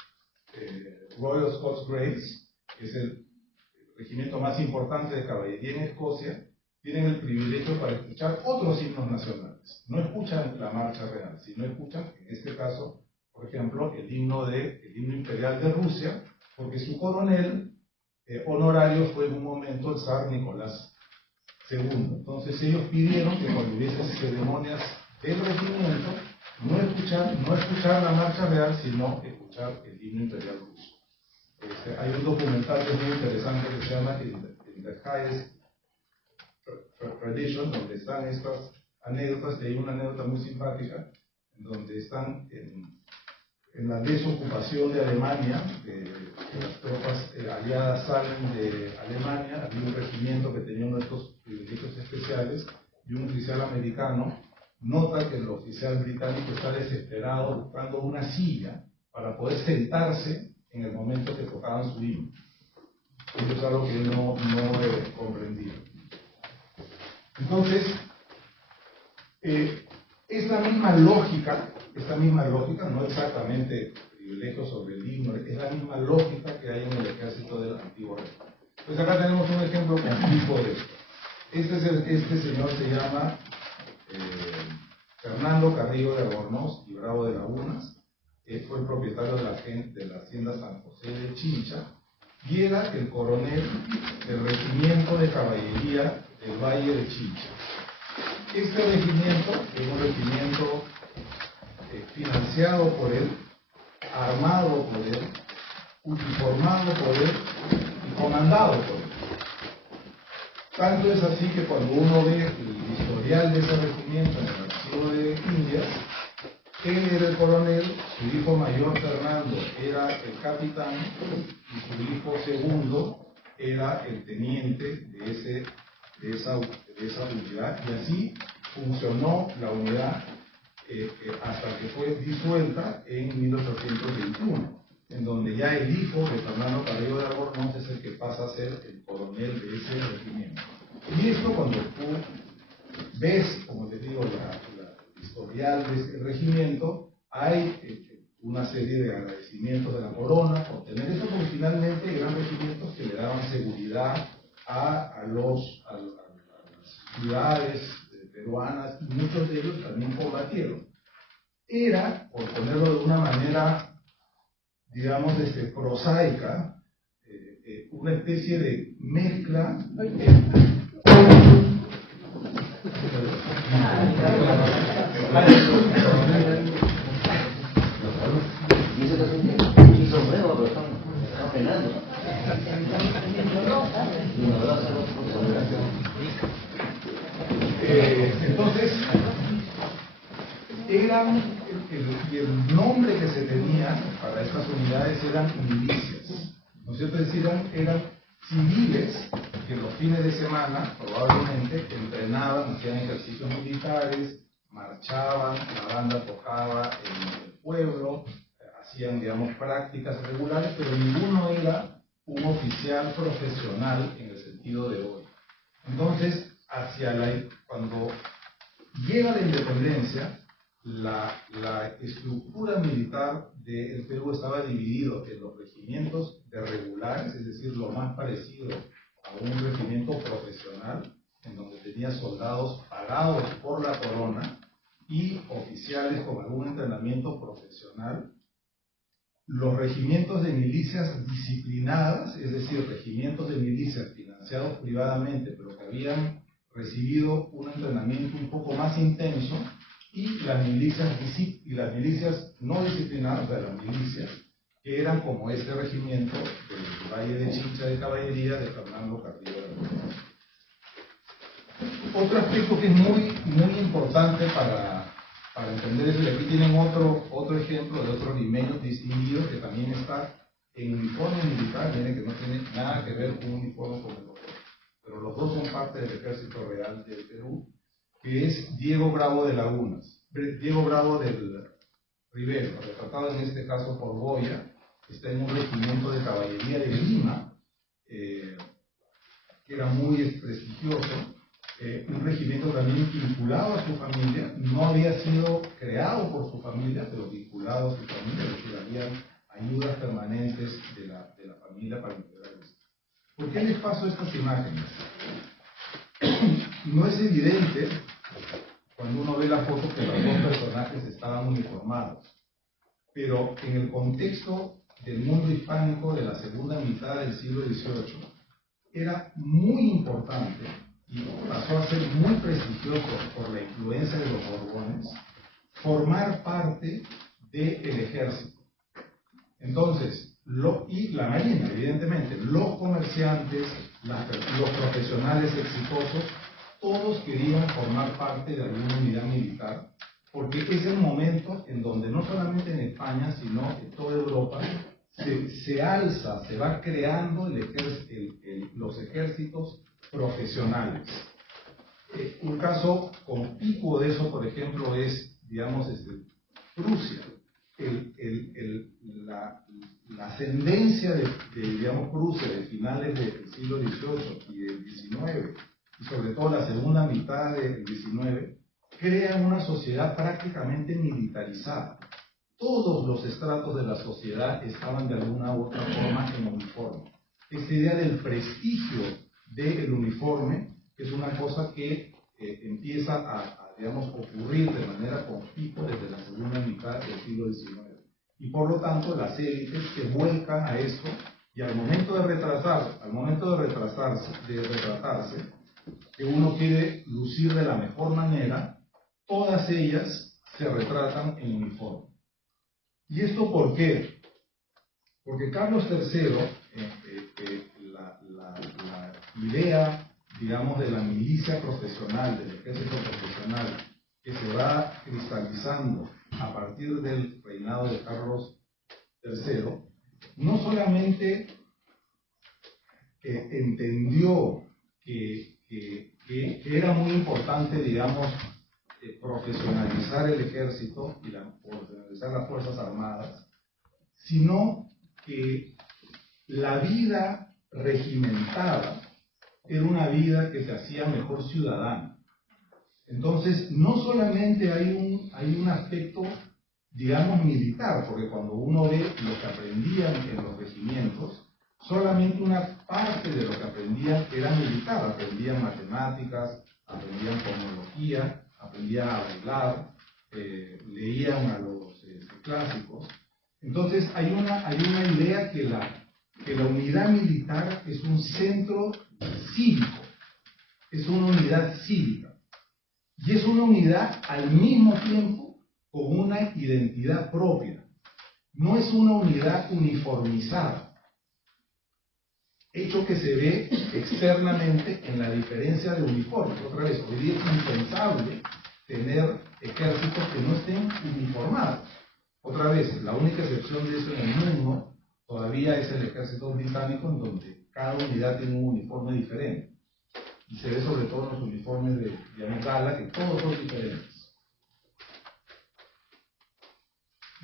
Royal Scots Greys, que es el regimiento más importante de caballería en Escocia, tienen el privilegio para escuchar otros himnos nacionales. No escuchan la marcha real, sino escuchan, en este caso, por ejemplo, el himno imperial de Rusia, porque su coronel honorario fue en un momento el zar Nicolás II. Entonces ellos pidieron que cuando hubiese ceremonias del regimiento, no escuchar la marcha real, sino escuchar el himno imperial ruso. Hay un documental que es muy interesante que se llama In the Highest Tradition, donde están estas anécdotas, y hay una anécdota muy simpática, en donde están en la desocupación de Alemania, las tropas aliadas salen de Alemania, había un regimiento que tenía uno de estos privilegios especiales, y un oficial americano nota que el oficial británico está desesperado buscando una silla para poder sentarse en el momento que tocaban su himno. Eso es algo que él no comprendía. Entonces, esta misma lógica, no exactamente privilegio sobre el himno, es la misma lógica que hay en el ejército del antiguo rey. Pues acá tenemos un ejemplo concreto de esto. Este señor se llama Fernando Carrillo de Albornoz y Bravo de Lagunas. Fue el propietario de la hacienda San José de Chincha, y era el coronel del regimiento de caballería del Valle de Chincha. Este regimiento es un regimiento financiado por él, armado por él, uniformado por él y comandado por él. Tanto es así que cuando uno ve el historial de ese regimiento en el archivo de Indias, él era el coronel, su hijo mayor Fernando era el capitán y su hijo segundo era el teniente de esa unidad, y así funcionó la unidad hasta que fue disuelta en 1821, en donde ya el hijo de Fernando Carrillo de Albornoz es el que pasa a ser el coronel de ese regimiento. Y esto, cuando tú ves, como te digo, el historial de este regimiento, hay una serie de agradecimientos de la corona por tener esto, porque finalmente eran regimientos que le daban seguridad a las ciudades peruanas, y muchos de ellos también combatieron. Era, por ponerlo de una manera, digamos, prosaica, una especie de mezcla entonces, el nombre que se tenía para estas unidades eran milicias, ¿no es cierto? Es decir, eran civiles que los fines de semana probablemente entrenaban, hacían ejercicios militares, marchaban, la banda tocaba en el pueblo, hacían, digamos, prácticas regulares, pero ninguno era un oficial profesional en el sentido de hoy. Entonces, cuando llega la independencia, la estructura militar del Perú estaba dividido en los regimientos de regulares, es decir, lo más parecido a un regimiento profesional, en donde tenía soldados pagados por la corona y oficiales con algún entrenamiento profesional. Los regimientos de milicias disciplinadas, es decir, regimientos de milicias financiados privadamente, pero que habían recibido un entrenamiento un poco más intenso, y las milicias no disciplinadas, o sea, las milicias que eran como este regimiento del Valle de Chincha de caballería de Fernando Carrillo de Albornoz. Otro aspecto que es muy, muy importante para entender eso, y aquí tienen otro ejemplo de otro limeño distinguido que también está en uniforme militar, miren que no tiene nada que ver con un uniforme con el otro, pero los dos son parte del Ejército Real del Perú, que es Diego Bravo de Lagunas, Diego Bravo del Rivero, retratado en este caso por Goya, está en un regimiento de caballería de Lima, que era muy prestigioso, un regimiento también vinculado a su familia, no había sido creado por su familia, pero vinculado a su familia, es decir, había ayudas permanentes de la familia para integrar esto. ¿Por qué les paso estas imágenes? No es evidente, cuando uno ve la foto, que los dos personajes estaban uniformados, pero en el contexto del mundo hispánico de la segunda mitad del siglo XVIII, era muy importante y pasó a ser muy prestigioso por la influencia de los Borbones, formar parte del ejército. Entonces, y la marina, evidentemente, los comerciantes, los profesionales exitosos, todos querían formar parte de alguna unidad militar, porque es el momento en donde no solamente en España, sino en toda Europa, se alza, se va creando los ejércitos profesionales. Un caso conspicuo de eso, por ejemplo, es, digamos, Prusia. La ascendencia de digamos, Prusia de finales del siglo XVIII y del XIX, y sobre todo la segunda mitad del XIX, crea una sociedad prácticamente militarizada. Todos los estratos de la sociedad estaban de alguna u otra forma en uniforme. Esta idea del prestigio del uniforme es una cosa que empieza a, digamos, ocurrir de manera conspicua desde la segunda mitad del siglo XIX. Y por lo tanto las élites se vuelcan a esto, y al momento de retratarse, que uno quiere lucir de la mejor manera, todas ellas se retratan en uniforme. ¿Y esto por qué? Porque Carlos III, la idea, digamos, de la milicia profesional, del ejército profesional, que se va cristalizando a partir del reinado de Carlos III, no solamente entendió que era muy importante, digamos, profesionalizar el ejército y profesionalizar las Fuerzas Armadas, sino que la vida regimentada era una vida que te hacía mejor ciudadano. Entonces, no solamente hay un aspecto, digamos, militar, porque cuando uno ve lo que aprendían en los regimientos, solamente una parte de lo que aprendían era militar. Aprendían matemáticas, aprendían cosmología, aprendían a bailar, leían a los clásicos. Entonces, hay una idea que la unidad militar es un centro cívico, es una unidad cívica. Y es una unidad al mismo tiempo con una identidad propia. No es una unidad uniformizada, hecho que se ve externamente en la diferencia de uniformes. Otra vez, hoy día es impensable tener ejércitos que no estén uniformados. Otra vez, la única excepción de eso en el mundo todavía es el ejército británico, en donde cada unidad tiene un uniforme diferente. Y se ve sobre todo en los uniformes de gala, que todos son diferentes.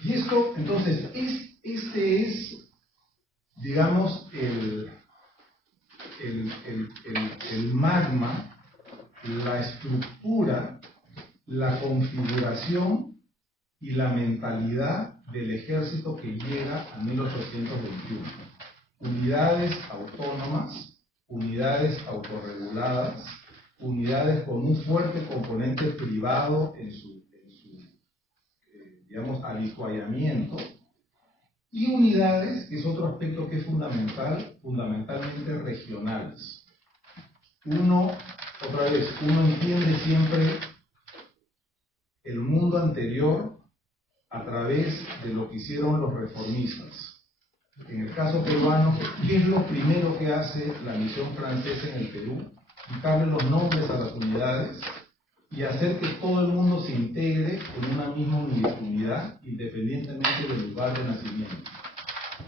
Y esto, entonces, este es, digamos, el magma, la estructura, la configuración y la mentalidad del ejército que llega a 1821. Unidades autónomas, unidades autorreguladas, unidades con un fuerte componente privado en su digamos, habituallamiento, y unidades, que es otro aspecto que es fundamentalmente regionales. Uno entiende siempre el mundo anterior a través de lo que hicieron los reformistas. En el caso peruano, ¿qué es lo primero que hace la misión francesa en el Perú? Quitarle los nombres a las unidades y hacer que todo el mundo se integre en una misma unidad, independientemente del lugar de nacimiento.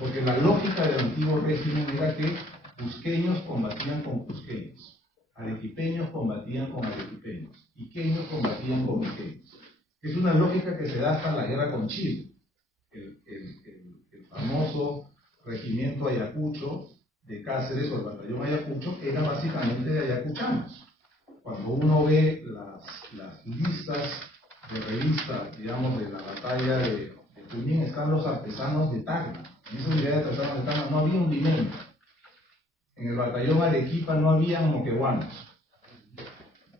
Porque la lógica del antiguo régimen era que cusqueños combatían con cusqueños, arequipeños combatían con arequipeños, iqueños combatían con iqueños. Es una lógica que se da hasta la guerra con Chile. El famoso regimiento Ayacucho de Cáceres o el batallón Ayacucho era básicamente de ayacuchanos. Cuando uno ve las listas de revistas, digamos, de la batalla de Junín, están los artesanos de Tacna. En esa unidad de artesanos de Tacna no había un limeño. En el batallón Arequipa no había moqueguanos.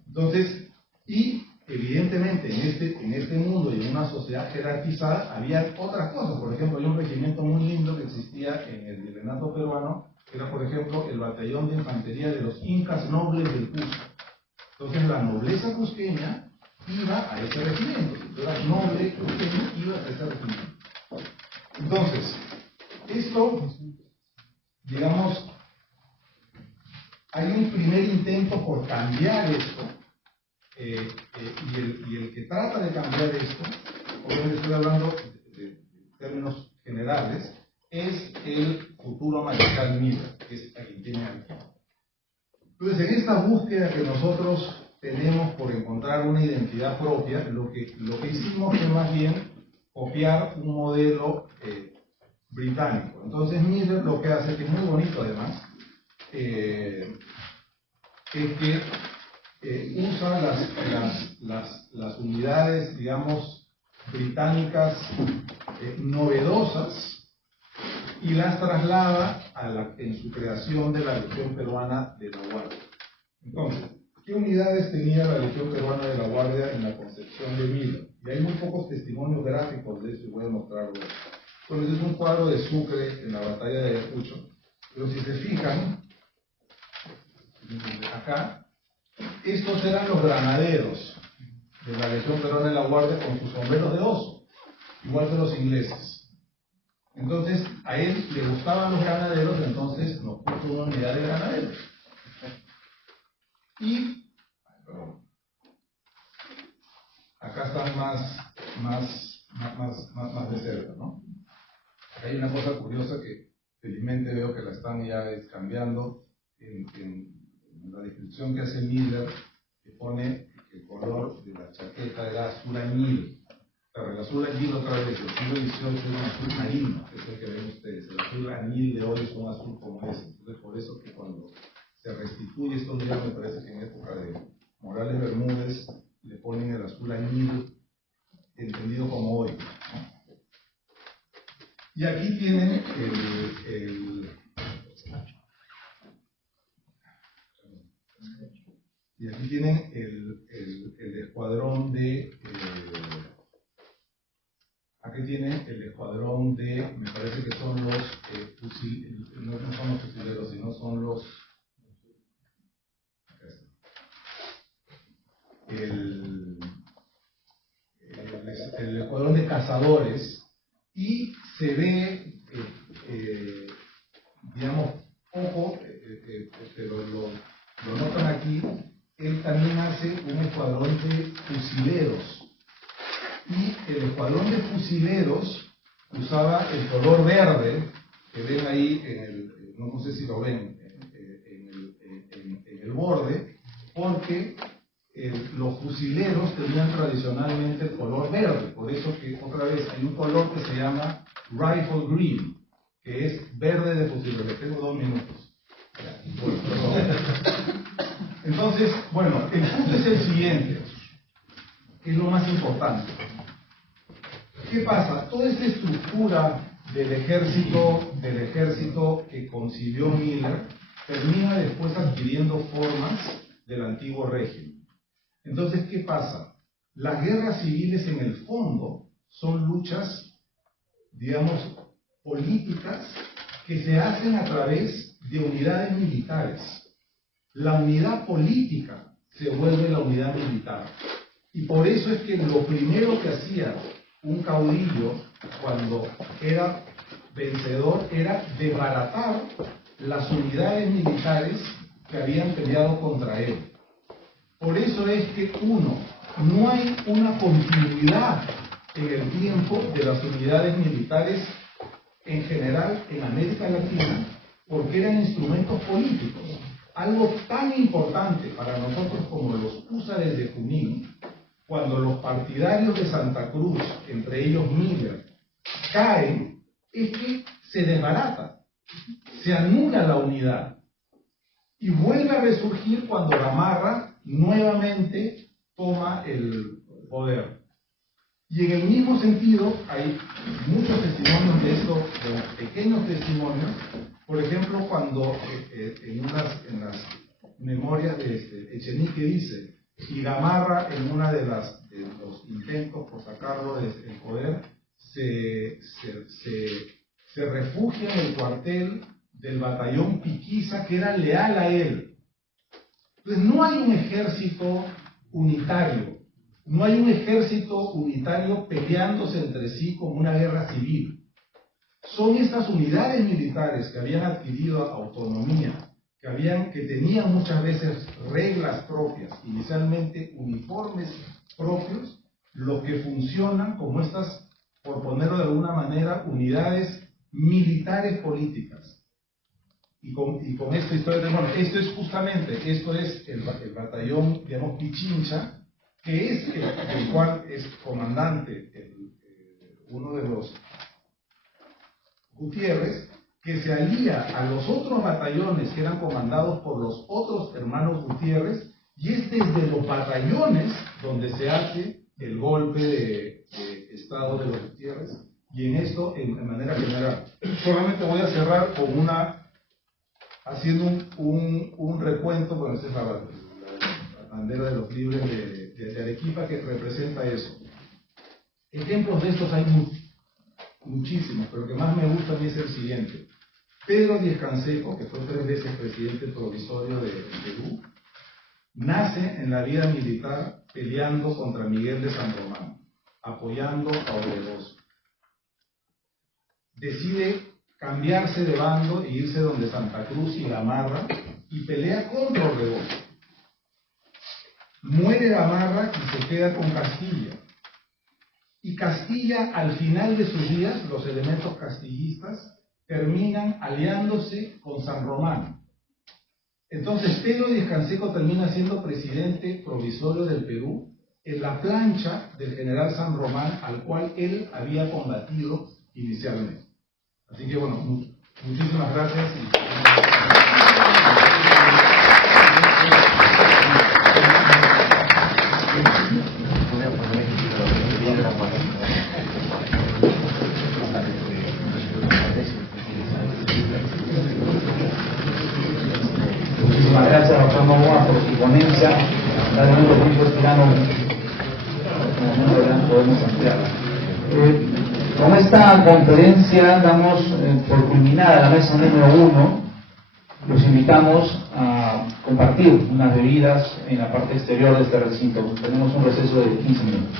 Entonces, y evidentemente en este mundo y en una sociedad jerarquizada había otras cosas. Por ejemplo, hay un regimiento muy lindo que existía en el virreinato peruano, que era, por ejemplo, el batallón de infantería de los incas nobles del Cusco. Entonces la nobleza cusqueña iba a ese regimiento. Si tú eras noble cusqueño, ibas a ese regimiento. Entonces, esto, digamos, hay un primer intento por cambiar esto, y el que trata de cambiar esto, obviamente estoy hablando de términos generales, es el futuro mariscal Miller, que es a quien tiene aquí. Entonces, en esta búsqueda que nosotros tenemos por encontrar una identidad propia, lo que hicimos fue más bien copiar un modelo británico. Entonces, Miller lo que hace, que es muy bonito además, es que usa las unidades, digamos, británicas novedosas y las traslada en su creación de la Legión Peruana de la Guardia. Entonces, ¿qué unidades tenía la Legión Peruana de la Guardia en la concepción de Miller? Y hay muy pocos testimonios gráficos de eso y voy a mostrarlo. Entonces, es un cuadro de Sucre en la batalla de Ayacucho, pero si se fijan, acá, estos eran los granaderos de la Legión Peruana de la Guardia con sus sombreros de oso, igual que los ingleses. Entonces, a él le gustaban los granaderos, entonces nos puso una unidad de granaderos. Y acá están más de cerca, ¿no? Hay una cosa curiosa que felizmente veo que la están ya cambiando en la descripción que hace Miller, que pone que el color de la chaqueta era azul añil. Pero el azul añil otra vez, el siglo XVIII era un azul marino, que es el que ven ustedes. El azul añil de hoy es un azul como ese. Entonces, por eso que cuando se restituye estos días, me parece que en época de Morales Bermúdez le ponen el azul añil entendido como hoy, ¿no? Y aquí tienen el escuadrón de aquí tienen el escuadrón de, me parece que son los no son los fusileros, sino son los el escuadrón de cazadores, y se ve digamos poco, pero lo notan aquí. Él también hace un escuadrón de fusileros, y el escuadrón de fusileros usaba el color verde que ven ahí no sé si lo ven en el borde, porque los fusileros tenían tradicionalmente el color verde. Por eso que otra vez hay un color que se llama rifle green, que es verde de fusileros. Tengo 2 minutos. Entonces, bueno, el punto es el siguiente, que es lo más importante. ¿Qué pasa? Toda esta estructura del ejército que concibió Miller termina después adquiriendo formas del antiguo régimen. Entonces, ¿qué pasa? Las guerras civiles en el fondo son luchas, digamos, políticas que se hacen a través de unidades militares. La unidad política se vuelve la unidad militar. Y por eso es que lo primero que hacía un caudillo cuando era vencedor era desbaratar las unidades militares que habían peleado contra él. Por eso es que no hay una continuidad en el tiempo de las unidades militares en general en América Latina, porque eran instrumentos políticos. Algo tan importante para nosotros como los húsares de Junín, cuando los partidarios de Santa Cruz, entre ellos Miller, caen, es que se desbarata, se anula la unidad y vuelve a resurgir cuando Gamarra nuevamente toma el poder. Y en el mismo sentido hay muchos testimonios de esto, de pequeños testimonios. Por ejemplo, cuando en las memorias de Echenique dice, y Gamarra en una de los intentos por sacarlo del poder se refugia en el cuartel del batallón Piquiza, que era leal a él. Entonces no hay un ejército unitario, no hay un ejército unitario peleándose entre sí como una guerra civil. Son estas unidades militares que habían adquirido autonomía, que tenían muchas veces reglas propias, inicialmente uniformes propios, lo que funcionan como estas, por ponerlo de alguna manera, unidades militares políticas. Y con esta historia, bueno, esto es el batallón, digamos, Pichincha, que es el cual es comandante uno de los Gutiérrez, que se alía a los otros batallones que eran comandados por los otros hermanos Gutiérrez, y es desde los batallones donde se hace el golpe de Estado de los Gutiérrez. Y en esto, en manera general, solamente voy a cerrar con haciendo un recuento, bueno, esta es la bandera de los libres de Arequipa, que representa eso. Ejemplos de estos hay muchísimos, pero el que más me gusta a mí es el siguiente. Pedro Díez Canseco, que fue 3 veces presidente provisorio de Perú, nace en la vida militar peleando contra Miguel de San Román, apoyando a Orbegoso. Decide cambiarse de bando e irse donde Santa Cruz y Gamarra y pelea contra Orbegoso. Muere Gamarra y se queda con Castilla. Y Castilla, al final de sus días, los elementos castillistas terminan aliándose con San Román. Entonces Pedro Díez Canseco termina siendo presidente provisorio del Perú en la plancha del general San Román, al cual él había combatido inicialmente. Así que bueno, muchísimas gracias. Muchísimas gracias, doctor Novoa, por su ponencia. Cada uno de los tiempos que podemos ampliarla. Con esta conferencia damos por culminada la mesa número 1. Los invitamos a compartir unas bebidas en la parte exterior de este recinto. Tenemos un receso de 15 minutos.